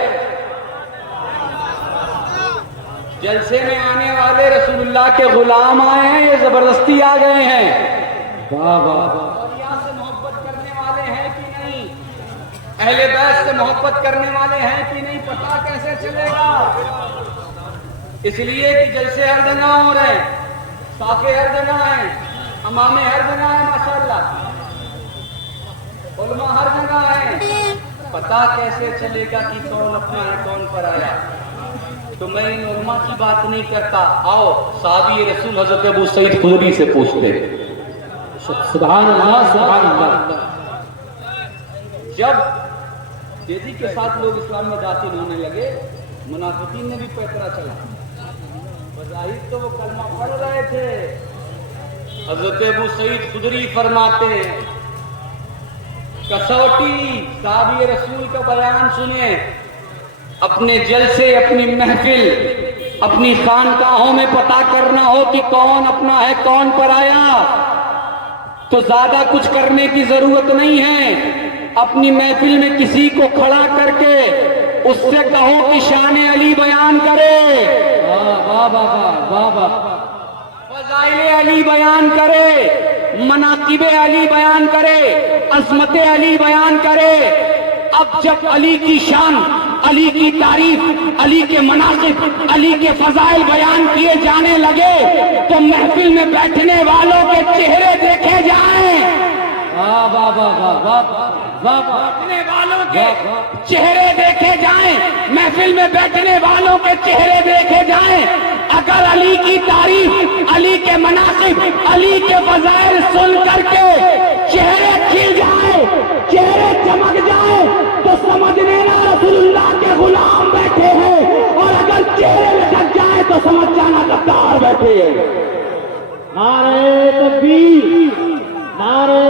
جلسے میں آنے والے رسول اللہ کے غلام آئے ہیں، یہ زبردستی آ گئے ہیں، واہ واہ۔ اولیاء سے محبت کرنے والے ہیں کہ نہیں، اہل بیت سے محبت کرنے والے ہیں کہ نہیں، پتہ کیسے چلے گا؟ اس لیے کہ جلسے ہر جگہ ہو رہے ہیں، صافے ہر جگہ ہیں، امامے ہر جگہ ہیں، ماشاءاللہ علماء ہر جگہ ہیں، پتہ کیسے چلے گا کہ کون اپنا ہے کون پرایا؟ تو میں ان علماء کی بات نہیں کرتا، آؤ صحابی رسول حضرت ابو سعید خدری سے پوچھتے ہیں۔ سبحان اللہ سبحان اللہ۔ جب تیزی کے ساتھ لوگ اسلام میں داخل ہونے لگے، منافقین نے بھی پیکرا چلا، بظاہر تو وہ کلمہ پڑھ رہے تھے۔ حضرت ابو سعید خدری فرماتے ہیں، کسوٹی صحابی رسول کا بیان سنیں، اپنے جلسے، اپنی محفل، اپنی خانقاہوں میں پتہ کرنا ہو کہ کون اپنا ہے کون پرایا، تو زیادہ کچھ کرنے کی ضرورت نہیں ہے۔ اپنی محفل میں کسی کو کھڑا کر کے اس سے کہو کہ شان علی بیان کرے، واہ واہ واہ واہ، فضائل علی بیان کرے، مناقب علی بیان کرے، عظمت علی بیان کرے۔ اب جب علی کی شان علی کی تعریف، علی کے مناقب، علی کے فضائل بیان کیے جانے لگے تو محفل میں بیٹھنے والوں کے چہرے دیکھے جائیں، بیٹھنے والوں کے چہرے دیکھے جائیں، محفل میں بیٹھنے والوں کے چہرے دیکھے جائیں۔ اگر علی کی تعریف، علی کے مناقب، علی کے فضائل سن کر کے چہرے کھل جائے، چہرے چمک جائے تو سمجھ لینا رسول اللہ کے غلام بیٹھے ہیں، اور اگر چہرے لٹک جائے تو سمجھ جانا غدار بیٹھے ہیں۔ نعرہ تکبیر، نعرہ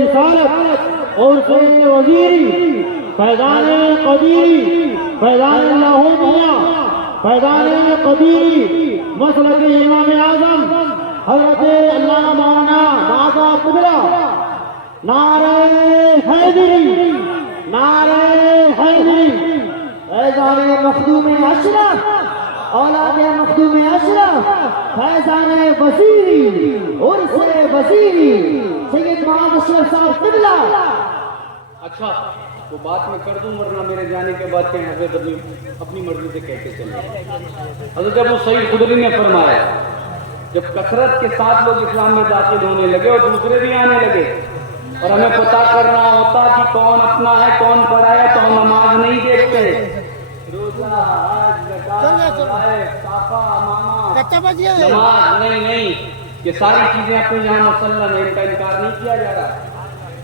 رسالت اور سے وزیری، فیضان قدیری، فیضان لاہوریہ، فیضان قدیری، مسلک امام اعظم حضرت علامہ مولانا معاذ قبلہ، نعرہ حیدری، نعرہ حیدری، فیضان مخدوم اشرف، اولاد مخدوم اشرف، فیضان وزیری، عرس وزیری، سید معاذ اشرف صاحب قبلہ۔ اچھا تو بات میں کر دوں، ورنہ میرے جانے کے بعد کہیں حضرت اپنی مرضی سے کہتے چلے۔ حضرت ابو سعید خدری نے فرمایا جب کثرت کے ساتھ لوگ اسلام میں داخل ہونے لگے اور دوسرے بھی آنے لگے اور ہمیں پتہ کرنا ہوتا کہ کون اپنا ہے کون پڑا ہے تو ہم نماز نہیں دیکھتے، روزہ، حج، زکات، صافہ، امامہ، نماز نہیں، یہ ساری چیزیں اپنے یہاں مسلم ہیں، ان کا انکار نہیں کیا جا رہا۔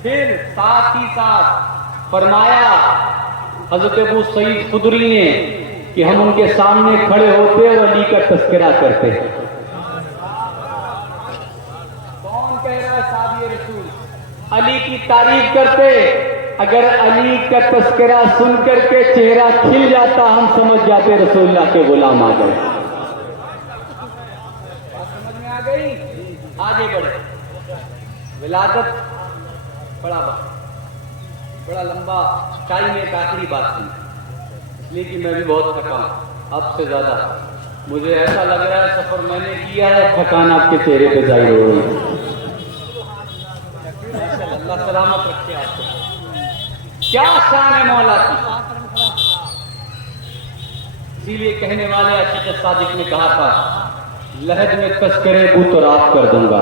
پھر ساتھ ہی ساتھ فرمایا حضرت ابو سعید خدری نے کہ ہم ان کے سامنے کھڑے ہوتے اور علی کا تذکرہ کرتے۔ کون کہہ رہا ہے صحابی رسول؟ علی کی تعریف کرتے۔ اگر علی کا تذکرہ سن کر کے چہرہ کھل جاتا ہم سمجھ جاتے رسول اللہ کے غلام آ گئے۔ سمجھ میں آ گئی؟ آگے بڑھے۔ ولادت بڑا لمبا ٹائم، ایک آخری بات تھی، اس لیے کہ میں بھی بہت تھکا ہوں اب سے زیادہ، مجھے ایسا لگ رہا ہے سفر میں نے کیا ہے، تھکان آپ کے چہرے پہ ظاہر ہو رہی ہے۔ اللہ سلامت رکھے آپ کو۔ کیا شان ہے مولا کی، اسی لیے کہنے والے عاشق صادق نے کہا تھا لحد میں تذکرے بو تو رات کر دوں گا،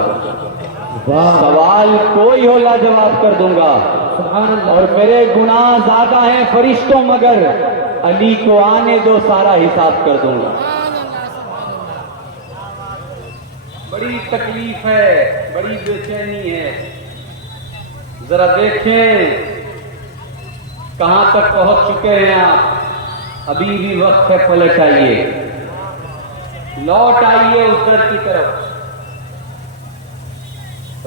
سوال کوئی ہو لاجواب کر دوں گا، اور میرے گناہ زیادہ ہیں فرشتوں مگر علی کو آنے دو سارا حساب کر دوں گا۔ بڑی تکلیف ہے، بڑی بے چینی ہے، ذرا دیکھیں کہاں تک پہنچ چکے ہیں آپ، ابھی بھی وقت ہے، پلٹ آئیے، لوٹ آئیے اس در کی طرف۔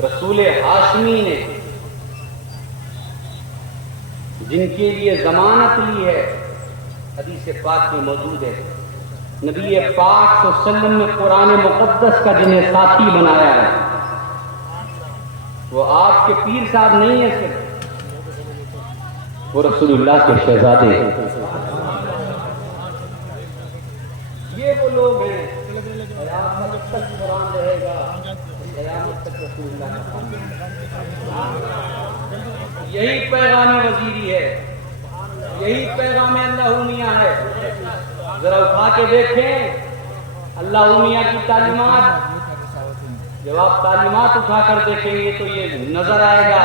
رسول ہاشمی نے جن کے لیے ضمانت لی ہے، حدیث پاک میں موجود ہے، نبی پاک صلی اللہ علیہ وسلم نے قرآن مقدس کا جنہیں ساتھی بنایا ہے، وہ آپ کے پیر صاحب نہیں ہیں صرف، وہ رسول اللہ کے شہزادے ہیں۔ یہ وہ لوگ ہیں قیامت تک قرآن رہے گا، قیامت تک رسول اللہ کا یہی پیغام وزیری ہے، یہی پیغام اللہ میاں ہے۔ ذرا اٹھا کے دیکھیں اللہ میاں کی تعلیمات، جب آپ تعلیمات اٹھا کر دیکھیں گے تو یہ نظر آئے گا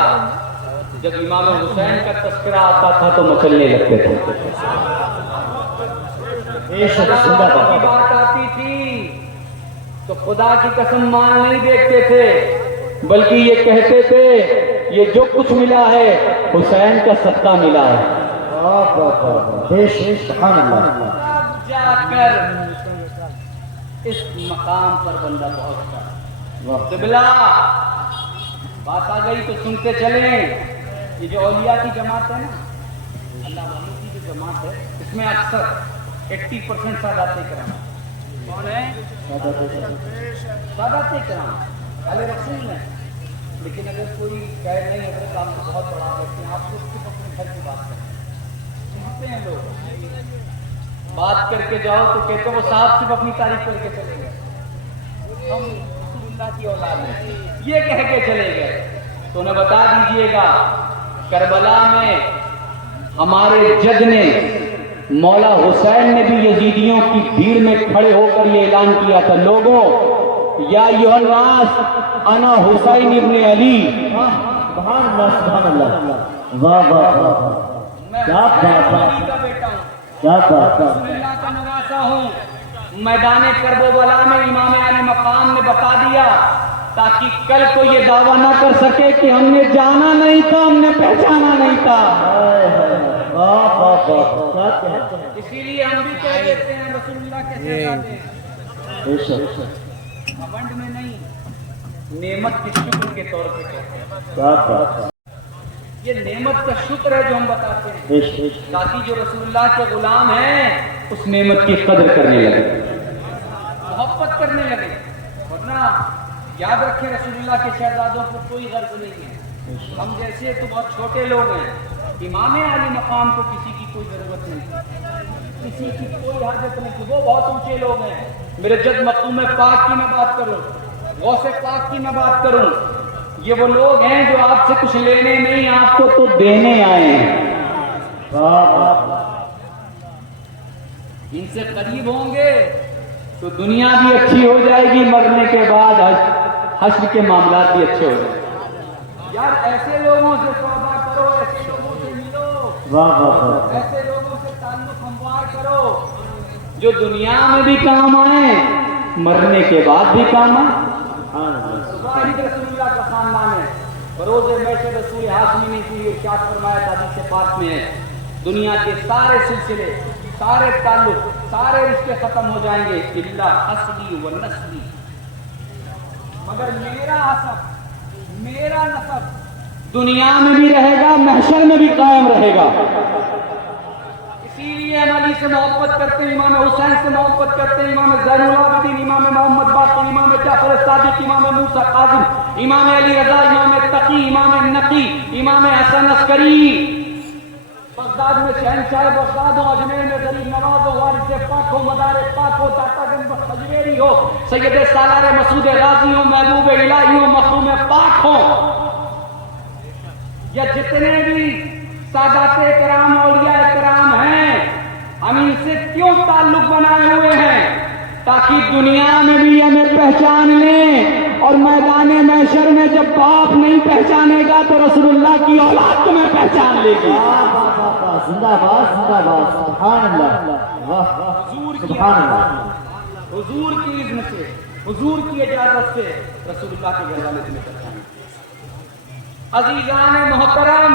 جب امام حسین کا تذکرہ آتا تھا تو مچلنے لگتے تھے، بات آتی تھی تو خدا کی قسم مان نہیں دیکھتے تھے، بلکہ یہ کہتے تھے یہ جو کچھ ملا ہے حسین کا صدقہ ملا ہے۔ سبحان اللہ۔ جا کر اس مقام پر بندہ پہنچتا۔ قبلہ بات آ گئی تو سنتے چلیں، یہ جو اولیاء کی جماعت ہے نا، اللہ والوں کی جو جماعت ہے، اس میں اکثر 80% سادات کرام کون ہے؟ سادات کرام اہل رسول ہیں، لیکن اگر کوئی کہہ نہیں حضرت آپ کو بہت بڑا کرتے ہیں، آپ کو صرف اپنے گھر کی بات کریں، سنتے ہیں لوگ، بات کر کے جاؤ تو کہتے ہیں وہ صاحب صرف اپنی تعریف کر کے چلے گئے، ہم رسول اللہ کی اولاد ہیں، یہ کہہ کے چلے گئے۔ تو انہیں بتا دیجئے گا کربلا میں ہمارے جج نے مولا حسین نے بھی یزیدیوں کی بھیڑ میں کھڑے ہو کر یہ اعلان کیا تھا، لوگوں یا ایھا الناس انا حسین ابن علی. سبحان اللہ سبحان اللہ، واہ واہ واہ، کیا بات ہے، کا بیٹا ہوں، کیا بات ہے. رسول اللہ کا نواسا ہوں. میدان کربلا میں امام علی مقام نے بتا دیا تاکہ کل کو یہ دعویٰ نہ کر سکے کہ ہم نے جانا نہیں تھا، ہم نے پہچانا نہیں تھا. واہ واہ واہ، کیا کہتے ہیں. اسی لیے ہم بھی کہہ دیتے ہیں رسول اللہ کے شہزادے ہیں. بے شک، گھمنڈ میں نہیں، نعمت کے شکر کے طور پہ کہتے ہیں. کیا بات ہے. یہ نعمت کا شکر ہے جو ہم بتاتے ہیں بے شک، تاکہ جو رسول اللہ کے غلام ہیں اس نعمت کی قدر کرنے لگے. محبت کرنے لگے. ورنہ یاد رکھیں رسول اللہ کے شہزادوں کو کوئی غرض نہیں ہے. ہم جیسے تو بہت چھوٹے لوگ ہیں. امام علی مقام کو کسی کی کوئی ضرورت نہیں تھی، کسی کی کوئی حاجت نہیں تھی. وہ بہت اونچے لوگ ہیں. میرے جد مخدوم پاک کی میں بات کروں، غوث پاک کی میں بات کروں، یہ وہ لوگ ہیں جو آپ سے کچھ لینے نہیں، آپ کو تو دینے آئے ہیں. واہ واہ، ان سے قریب ہوں گے تو دنیا بھی اچھی ہو جائے گی، مرنے کے بعد حشر کے معاملات بھی اچھے ہو جائیں گے. یار ایسے لوگوں سے سودا کرو، ایسے لوگوں سے ملو، واہ واہ واہ، ایسے لوگوں سے تعلق ہموار کرو جو دنیا میں بھی کام آئے، مرنے کے بعد بھی کام آئے. واحد رسول اللہ کا خاندان ہے. بروز محشر رسول ہاشمی نے کی ارشاد فرمایا تھا، حدیث پاک میں ہے، دنیا کے سارے سلسلے، سارے تعلق، سارے رشتے ختم ہو جائیں گے الا اصلی و نسلی، مگر میرا حسب، میرا نسب دنیا میں بھی رہے گا، محشر میں بھی قائم رہے گا. اسی لیے ہم علی سے محبت کرتے ہیں، امام حسین سے محبت کرتے ہیں، امام زین العابدین، امام محمد باقر، امام جعفر صادق، امام موسیٰ کاظم، امام علی رضا، امام تقی، امام نقی، امام حسن عسکری. بغداد میں شہنشاہ بغداد ہو، اجمیر میں غریب نواز ہو، وارث پاک ہو، مدار پاک ہو، داتا گنج خجویری ہو، سید سالار مسعود غازی ہو، محبوب الہی ہو، مخدوم پاک ہو، یا جتنے بھی سادات کرام اولیاء کرام ہیں، ہم ان سے کیوں تعلق بنائے ہوئے ہیں؟ تاکہ دنیا میں بھی ہمیں پہچان لیں، اور میدان محشر میں جب باپ نہیں پہچانے گا تو رسول اللہ کی اولاد تمہیں پہچان لے گی. زندہ باد زندہ باد، سبحان اللہ، واہ واہ، حضور کی سبحان اللہ. حضور کی اذن سے، حضور کی اجازت سے رسول اللہ کے گھر والے تمہیں پہچانے. عزیزان محترم،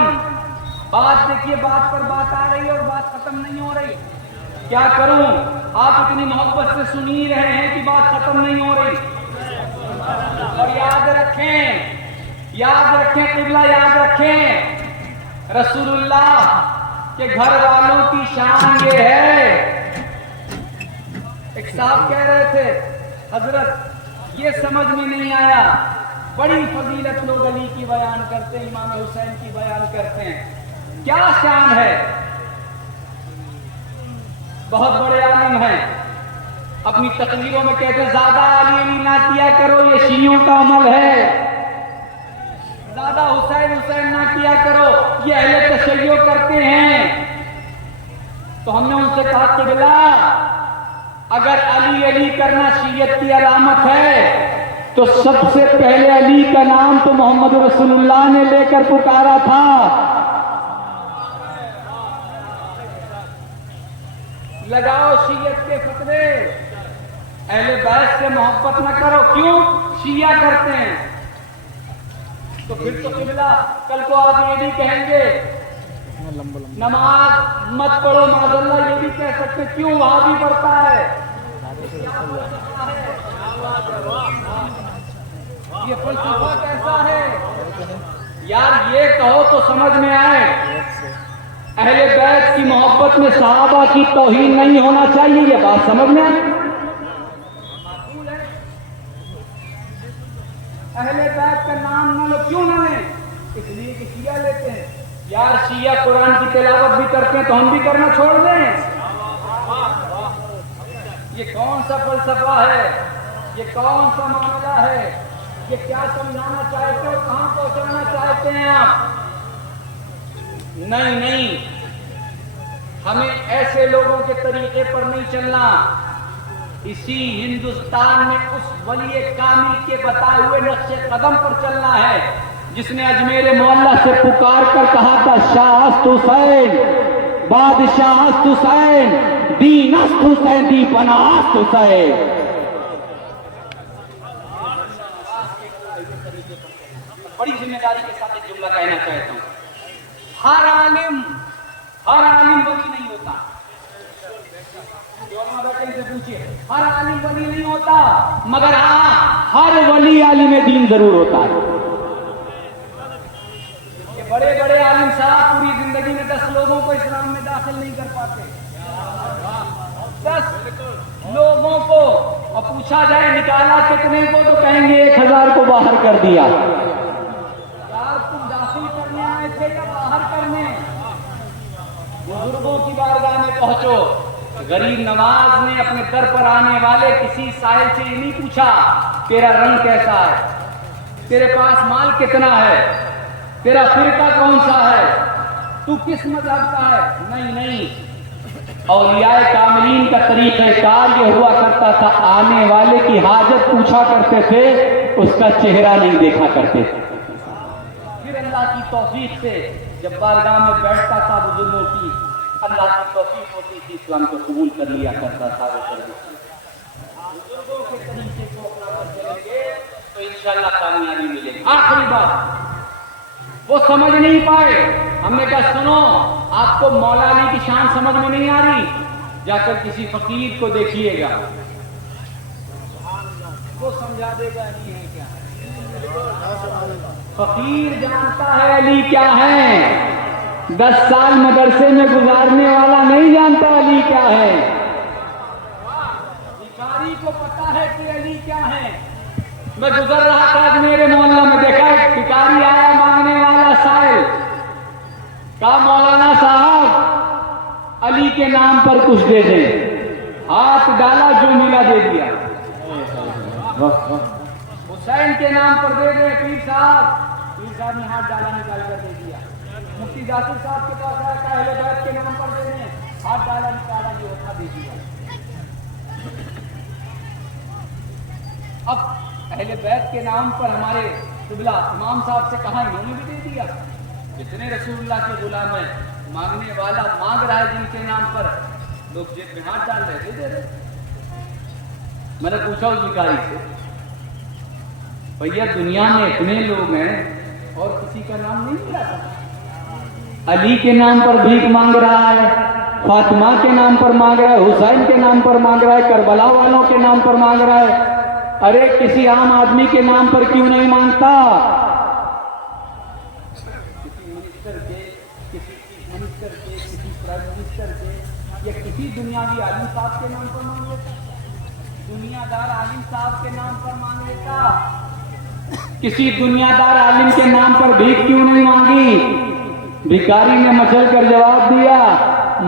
بات دیکھیے، بات پر بات آ رہی ہے اور بات ختم نہیں ہو رہی. کیا کروں؟ آپ اتنی محبت سے سن ہی رہے ہیں کہ بات ختم نہیں ہو رہی. اور یاد رکھیں قبلہ، یاد رکھیں رسول اللہ کے گھر والوں کی شان یہ ہے. ایک صاحب کہہ رہے تھے، حضرت یہ سمجھ میں نہیں آیا، بڑی فضیلت لوگ علی کی بیان کرتے ہیں، امام حسین کی بیان کرتے ہیں، کیا شان ہے؟ بہت بڑے عالم ہیں، اپنی تقریروں میں کہتے ہیں زیادہ علی نہ کیا کرو، یہ شیعوں کا عمل ہے. زیادہ حسین نہ کیا کرو، یہ اہل تشیع کرتے ہیں. تو ہم نے ان سے کہا قبلہ، اگر علی کرنا شیعت کی علامت ہے تو سب سے پہلے علی کا نام تو محمد رسول اللہ نے لے کر پکارا تھا. لگاؤ شیعت کے فتوے، اہل بیت سے محبت نہ کرو. کیوں؟ شیعہ کرتے ہیں. تو پھر تو قبلہ کل کو آپ یہ بھی کہیں گے نماز مت پڑھو، معاذ اللہ یہ بھی کہہ سکتے کیوں وہاں بھی پڑھتا ہے. یہ فلسفہ کیسا ہے یار؟ یہ کہو تو سمجھ میں آئے، اہل بیت کی محبت میں صحابہ کی توہین نہیں ہونا چاہیے. یہ بات سمجھ میں آئے؟ اہل بیت کا نام نہ لو. کیوں نہ لیں؟ اس لیے کہ شیعہ لیتے ہیں. یار شیعہ قرآن کی تلاوت بھی کرتے ہیں تو ہم بھی کرنا چھوڑ دیں؟ یہ کون سا فلسفہ ہے؟ یہ کون سا معاملہ ہے؟ یہ کیا سمجھانا چاہتے ہو؟ کہاں پہنچانا چاہتے ہیں آپ؟ نہیں، ہمیں ایسے لوگوں کے طریقے پر نہیں چلنا. اسی ہندوستان میں اس ولی کامل کے بتائے ہوئے نقش قدم پر چلنا ہے جس نے اجمیر معلیٰ سے پکار کر کہا تھا شاہ است حسین، بادشاہ است حسین، دین است حسین، دی پناہ است حسین. بڑی ذمہ داری کے ساتھ ایک جملہ کہنا چاہتا ہوں. ہر عالم ولی نہیں ہوتا. پوچھیے، ہر عالم ولی نہیں ہوتا، مگر ہاں ہر ولی عالم دین ضرور ہوتا ہے. یہ بڑے بڑے عالم صاحب پوری زندگی میں 10 لوگوں کو اسلام میں داخل نہیں کر پاتے. 10 لوگوں کو، اور پوچھا جائے نکالا کتنے کو تو کہیں گے 1000 کو باہر کر دیا. یار تم داخل کرنے آئے تھے یا باہر کرنے؟ بزرگوں کی بارگاہ میں پہنچو. غریب نواز نے اپنے در پر آنے والے کسی سائل سے یہ نہیں پوچھا تیرا رنگ کیسا ہے، تیرے پاس مال کتنا ہے، تیرا فرقہ کون سا ہے، تو کس مذہب کا ہے. نہیں، اولیاء کاملین کا طریقہ کار یہ ہوا کرتا تھا، آنے والے کی حاجت پوچھا کرتے تھے، اس کا چہرہ نہیں دیکھا کرتے تھے. پھر اللہ کی توفیق سے جب بارگاہ میں بیٹھتا تھا بزرگوں کی، اللہ کی توفیق ہوتی تھی، اسلام کو قبول کر لیا کرتا تھا. بزرگوں کے طریقے کو اپنا کر چلیں گے تو انشاءاللہ کامیابی ملے گی. آخری بات، وہ سمجھ نہیں پائے. ہم نے کہا سنو، آپ کو مولا علی کی شان سمجھ میں نہیں آ رہی، جا کر کسی فقیر کو دیکھیے گا، وہ سمجھا دے گا علی ہے کیا. فقیر جانتا ہے علی کیا ہے، 10 سال مدرسے میں گزارنے والا نہیں جانتا علی کیا ہے. بھکاری کو پتا ہے کہ علی کیا ہے. میں گزر رہا تھا میرے محلہ میں، دیکھا ایک بھکاری آیا مانگنے والا سائل. کہا مولانا صاحب علی کے نام پر کچھ دے دیں. ہاتھ ڈالا، جو ملا دے دیا. حسین کے نام پر دے دیں پیر صاحب نے ہاتھ ڈالا، نکال کر دے دیا. مفتی جاسر صاحب کے پاس آیا تھا، اہل بیت کے نام پر دے دیں، ہاتھ ڈالا، نکالا، جو ہوتا دے دیا. اب اہل بیت کے نام پر ہمارے قبلہ امام صاحب سے کہا، انہوں نے بھی دے دیا. جتنے رسول اللہ کے غلام ہیں، مانگنے والا مانگ رہا ہے جن کے نام پر، لوگ جیب میں ہاتھ ڈال رہے دے رہے. میں نے پوچھا اس بھکاری سے، بھیا دنیا میں اتنے لوگ ہیں اور کسی کا نام نہیں لیا تھا. علی کے نام پر بھیک مانگ رہا ہے، فاطمہ کے نام پر مانگ رہا ہے، حسین کے نام پر مانگ رہا ہے، کربلا والوں کے نام پر مانگ رہا ہے. ارے کسی عام آدمی کے نام پر کیوں نہیں مانگتا؟ کسی منسٹر کے، کسی چیف منسٹر کے، کسی پرائم منسٹر کے، یا کسی دنیاوی عالم صاحب کے نام پر مانگ لیتا، دنیا دار عالم صاحب کے نام پر مانگ لیتا. کسی دنیا دار عالم کے نام پر بھیک کیوں نہیں مانگی؟ بھکاری نے مچل کر جواب دیا،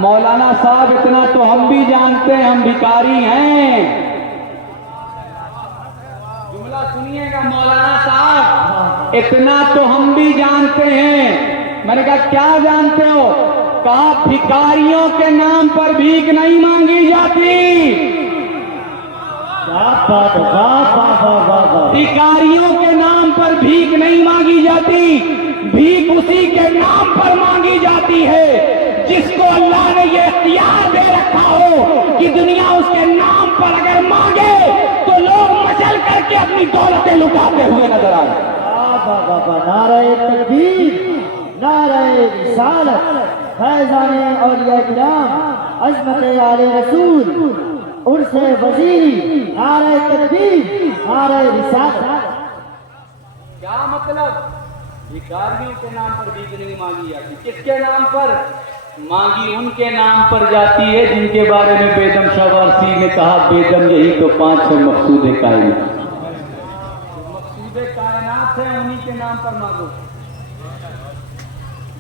مولانا صاحب اتنا تو ہم بھی جانتے ہیں، ہم بھکاری ہیں. جملہ سنیے گا، مولانا صاحب اتنا تو ہم بھی جانتے ہیں. میں نے کہا کیا جانتے ہو؟ کہا بھکاریوں کے نام پر بھیک نہیں مانگی جاتی. بھکاریوں کے نام پر بھیک نہیں مانگی جاتی، بھیک اسی کے نام پر مانگی جاتی ہے جس کو اللہ نے یہ اختیار دے رکھا ہو کہ دنیا اس کے نام پر اگر مانگے تو لوگ مچل کر کے اپنی دولتیں لٹاتے ہوئے نظر آئے. نعرہ تکبیر، نعرہ رسالت، فیضان اولیاء کرام، عظمت آل رسول، عرس وزیری، نعرہ تکبیر، نعرہ رسالت. کیا مطلب؟ بھکاریوں کے نام پر بھیک نہیں مانگی جاتی. کس کے نام پر مانگی؟ ان کے نام پر جاتی ہے جن کے بارے میں بیدم شاہ وارسی نے کہا، بیدم یہی تو 5 ہے مقصود کائنات. مقصود کائنات ہے، انہی کے نام پر مانگو.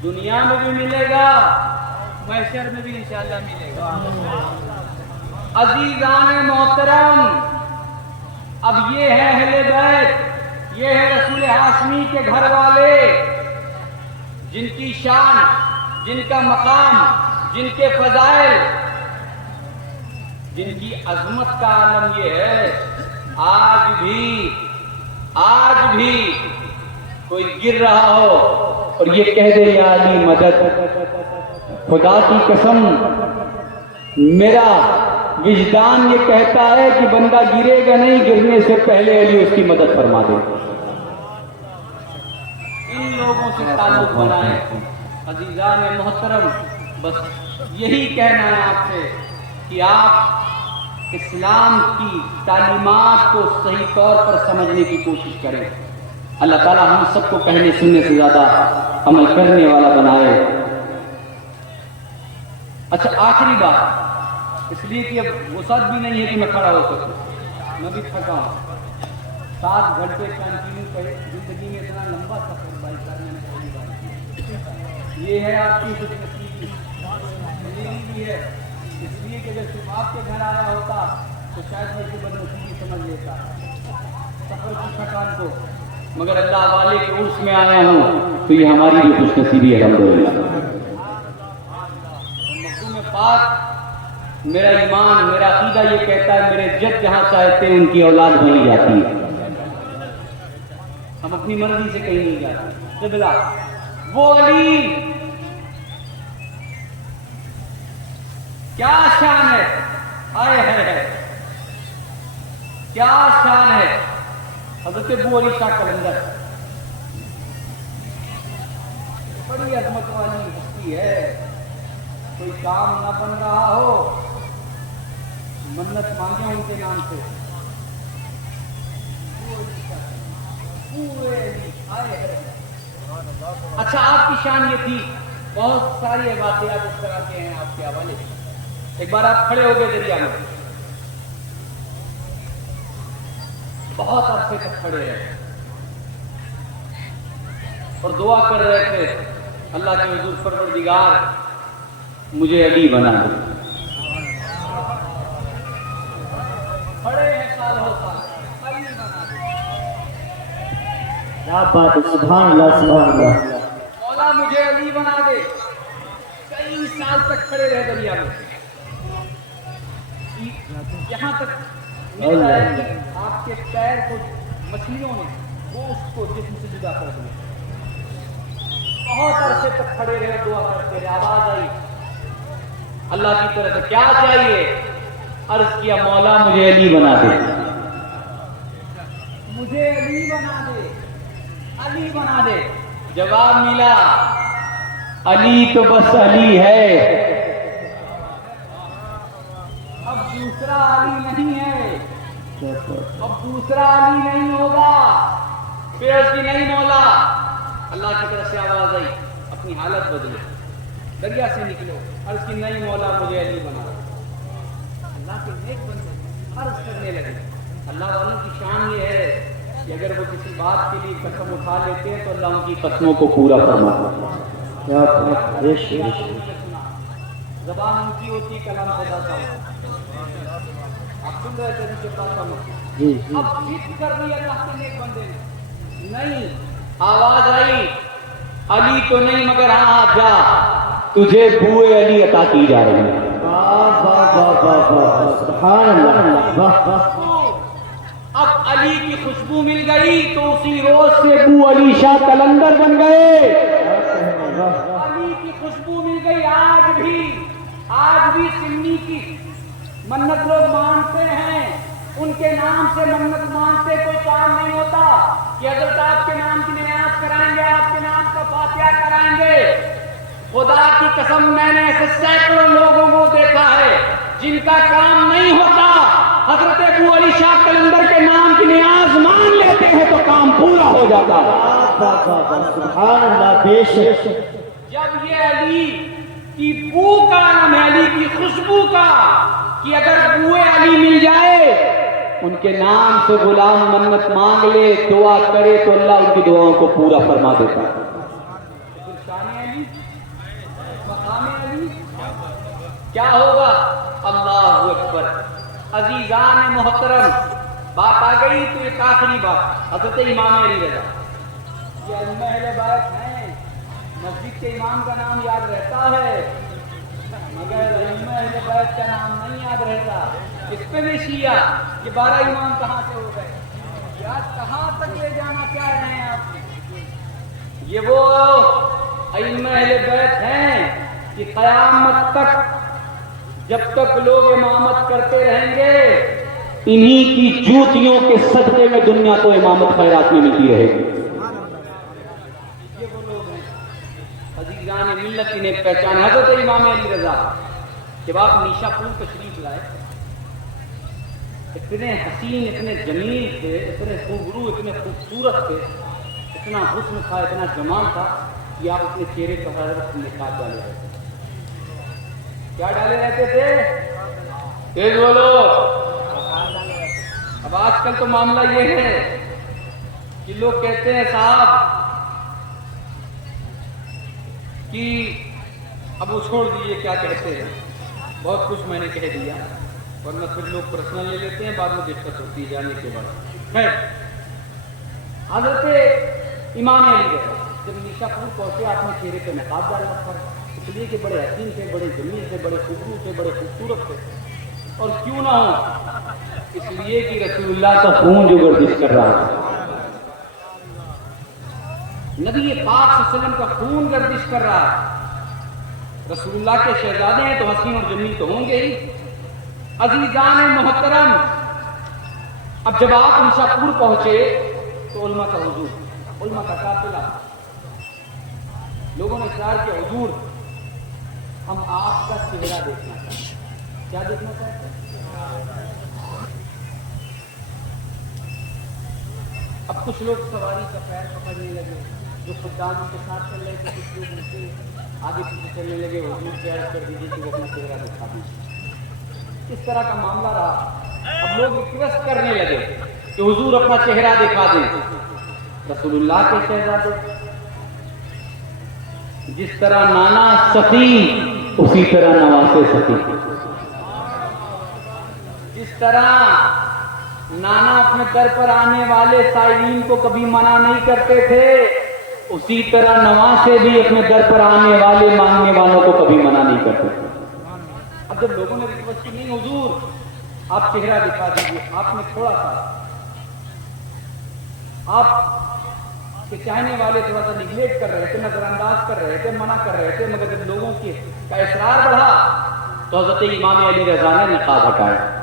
دنیا میں بھی ملے گا، محشر میں بھی انشاءاللہ ملے گا. عزیزان محترم، اب یہ ہے اہل بیت، یہ ہے رسول ہاشمی کے گھر والے، جن کی شان، جن کا مقام، جن کے فضائل، جن کی عظمت کا عالم یہ ہے، آج بھی کوئی گر رہا ہو اور یہ کہہ دے یا علی مدد، خدا کی قسم میرا وجدان یہ کہتا ہے کہ بندہ گرے گا نہیں، گرنے سے پہلے علی اس کی مدد فرما دے۔ ان لوگوں سے تعلق بنائیں عزیزان محترم، بس یہی کہنا ہے آپ سے کہ آپ اسلام کی تعلیمات کو صحیح طور پر سمجھنے کی کوشش کریں۔ اللہ تعالیٰ ہم سب کو کہنے سننے سے زیادہ عمل کرنے والا بنائے۔ اچھا آخری بات، اس لیے کہ اب وسعت بھی نہیں ہے کہ میں کھڑا ہو سکوں، میں بھی تھکا ہوں۔ 7 گھنٹے کنٹینیو زندگی میں اتنا لمبا سفر بائک کرنے میں پہلی بار یہ ہے آپ کی خوش نصیبی، میری بھی ہے، اس لیے کہ جب صرف آپ کے گھر آیا ہوتا تو شاید میں کی بدنصیبی سمجھ لیتا سفر کی تھکان کو، مگر اللہ والے کے عرس میں آیا ہوں تو یہ ہماری بھی خوش نصیبی ہے الحمدللہ۔ مخدوم پاک، میرا ایمان، میرا عقیدہ یہ کہتا ہے میرے جد جہاں چاہتے ہیں ان کی اولاد بنی جاتی ہے، ہم اپنی مرضی سے کہیں نہیں جاتے۔ قبلہ وہ علی کیا شان ہے، آئے ہے کیا شان ہے حضرت ابو علی شاہ قلندر، بڑی عظمت والی ہستی ہے۔ کوئی کام نہ بن رہا ہو منت مانگے ان کے نام سے، اچھا آپ کی شان یہ تھی، بہت ساری واقعات اس طرح کے ہیں آپ کے حوالے سے۔ ایک بار آپ کھڑے ہو گئے دریا میں، بہت عرصے تک کھڑے رہے اور دعا کر رہے تھے اللہ کے حضور پروردگار مجھے علی بنا دے۔ کھڑے ہیں سال ہو سال، علی بنا دے، کیا بات ہے، سبحان اللہ سبحان اللہ۔ مولا مجھے علی بنا دے، کئی سال تک کھڑے رہے دریا میں، یہاں تک ملتا ہے کہ آپ کے پیر کو مچھلیوں نے گوشت کو جسم سے جدا کر دیا۔ بہت عرصے تک کھڑے رہے، دعا کرتے رہے، آواز آئی اللہ کی طرف سے کیا چاہیے؟ عرض کیا مولا مجھے علی بنا دے، مجھے علی بنا دے، علی بنا دے۔ جواب ملا علی تو بس علی ہے، اب دوسرا علی نہیں ہے، اب دوسرا علی نہیں ہوگا۔ پھر اس کی نہیں مولا، اللہ کی طرف سے آواز آئی اپنی حالت بدلو، دریا سے نکلو، عرض کی نہیں مولا مجھے علی بنا دو۔ اللہ کے نیک بندے عرض کرنے لگے۔ اللہ والوں کی شان یہ ہے کہ اگر وہ کسی بات کے لیے قسم اٹھا لیتے ہیں تو اللہ ان کی قسموں کو پورا فرماتا ہے۔ زبان ان کی ہوتی، کلام خدا کا ہوتا۔ آپ سن رہے تھے ان کے پاس اب ضد کر دی اللہ کے نیک بندے نے، نہیں، آواز آئی علی تو نہیں مگر ہاں جا، تجھے بوئے علی عطا کی جا رہی ہے۔ سبحان اللہ، اب علی کی خوشبو مل گئی تو اسی روز سے ابو علی شاہ قلندر بن گئے۔ علی کی خوشبو مل گئی۔ آج بھی سنی کی منت لوگ مانتے ہیں، ان کے نام سے منت مانتے کوئی کام نہیں ہوتا کہ حضرت آپ کے نام کی نیاز کرائیں گے، آپ کے نام کا فاتحہ کرائیں گے۔ خدا کی قسم میں نے ایسے سینکڑوں لوگوں کو دیکھا ہے جن کا کام نہیں ہوتا، حضرت ابو علی شاہ قلندر کے نام کی نیاز مان لیتے ہیں تو کام پورا ہو جاتا ہے۔ سبحان اللہ، بے شک۔ جب یہ علی کی بو کا عالم ہے، علی کی خوشبو کا، کہ اگر بوئے علی مل جائے، ان کے نام سے غلام منت مانگ لے، دعا کرے تو اللہ ان کی دعاؤں کو پورا فرما دیتا ہے۔ کیا ہوگا؟ اللہ اکبر۔ عزیزان محترم، بات آ گئی تو ایک آخری بات، حضرت امام علی رضا، یہ اہل بیت ہیں، مسجد کے امام کا نام یاد رہتا ہے، مگر ائمہ اہل بیت کا نام نہیں یاد رہتا. اس پہ بھی شیعہ یہ 12 امام کہاں سے ہو گئے؟ کیا کہاں تک لے جانا چاہ رہے ہیں آپ؟ یہ وہ ائمہ اہل بیت ہیں کہ قیامت تک جب تک لوگ امامت کرتے رہیں گے انہی کی جوتیوں کے صدقے میں دنیا کو امامت خیرات میں ملتی رہے گی. یہ وہ لوگ ہیں عزیزان ملت انہیں پہچان. حضرت امام علی رضا جب آپ نیشا پور تشریف لائے اتنے حسین اتنے جمیل تھے, اتنے خوبرو اتنے خوبصورت تھے, اتنا حسن تھا اتنا جمال تھا کہ آپ اپنے چہرے پر ہر وقت نقاب ڈالے رہتے تھے. کیا ڈالے رہتے تھے؟ تیز بولو. اب آج کل تو معاملہ یہ ہے کہ لوگ کہتے ہیں صاحب کہ اب وہ چھوڑ دیجیے کیا کہتے ہیں, بہت کچھ میں نے کہہ دیا, ورنہ پھر لوگ پرسنل لے لیتے ہیں, بعد میں دقت ہوتی ہے جانے کے بعد. خیر, حضرت امام علی گئے جب نیشا پور پہنچے آپ نے چہرے پہ نقاب ڈال رکھا, اس لیے کہ بڑے حسین تھے, بڑے جمیل تھے, بڑے خوبصورت تھے, بڑے خوبصورت تھے. اور کیوں نہ ہو, اس لیے کہ رسول اللہ کا خون جو گردش کر رہا تھا, نبی پاک صلی اللہ علیہ وسلم کا خون گردش کر رہا ہے. رسول اللہ کے شہزادے ہیں تو حسین اور جمیل تو ہوں گے ہی. عزیزان محترم, اب جب آپ نیشا پور پہنچے تو علماء کا حضور, علماء کا قافلہ, لوگوں نے اصرار کیا حضور ہم آپ کا چہرہ دیکھنا چاہتے ہیں. کیا دیکھنا چاہتے ہیں؟ اب کچھ لوگ سواری کا پیر پکڑنے لگے, جو خدام کے ساتھ چل رہے تھے کچھ لوگ ان سے آگے پیچھے چلنے لگے, حضور سے عرض کر دیجیے کہ وہ اپنا چہرہ دکھا دیجیے. اس طرح کا معاملہ رہا. اب لوگ ریکویسٹ کرنے لگے کہ حضور اپنا چہرہ دکھا دیں. رسول اللہ کے شہزادے جس طرح نانا سخی اسی طرح نواسے سخی, جس طرح نانا اپنے در پر آنے والے سائلین کو کبھی منع نہیں کرتے تھے اسی طرح نواسے بھی اپنے در پر آنے والے مانگنے والوں کو کبھی منع نہیں کرتے تھے. اب جب لوگوں نے ریکویسٹ کی نہیں حضور آپ چہرہ دکھا دیجیے, آپ نے تھوڑا سا آپ کہ چاہنے والے تھوڑا سا نگلیکٹ کر رہے تھے, نظر انداز کر رہے تھے, منع کر رہے تھے, مگر جب لوگوں کا اصرار بڑھا تو حضرت امام علی رضا نے نقاب ہٹایا.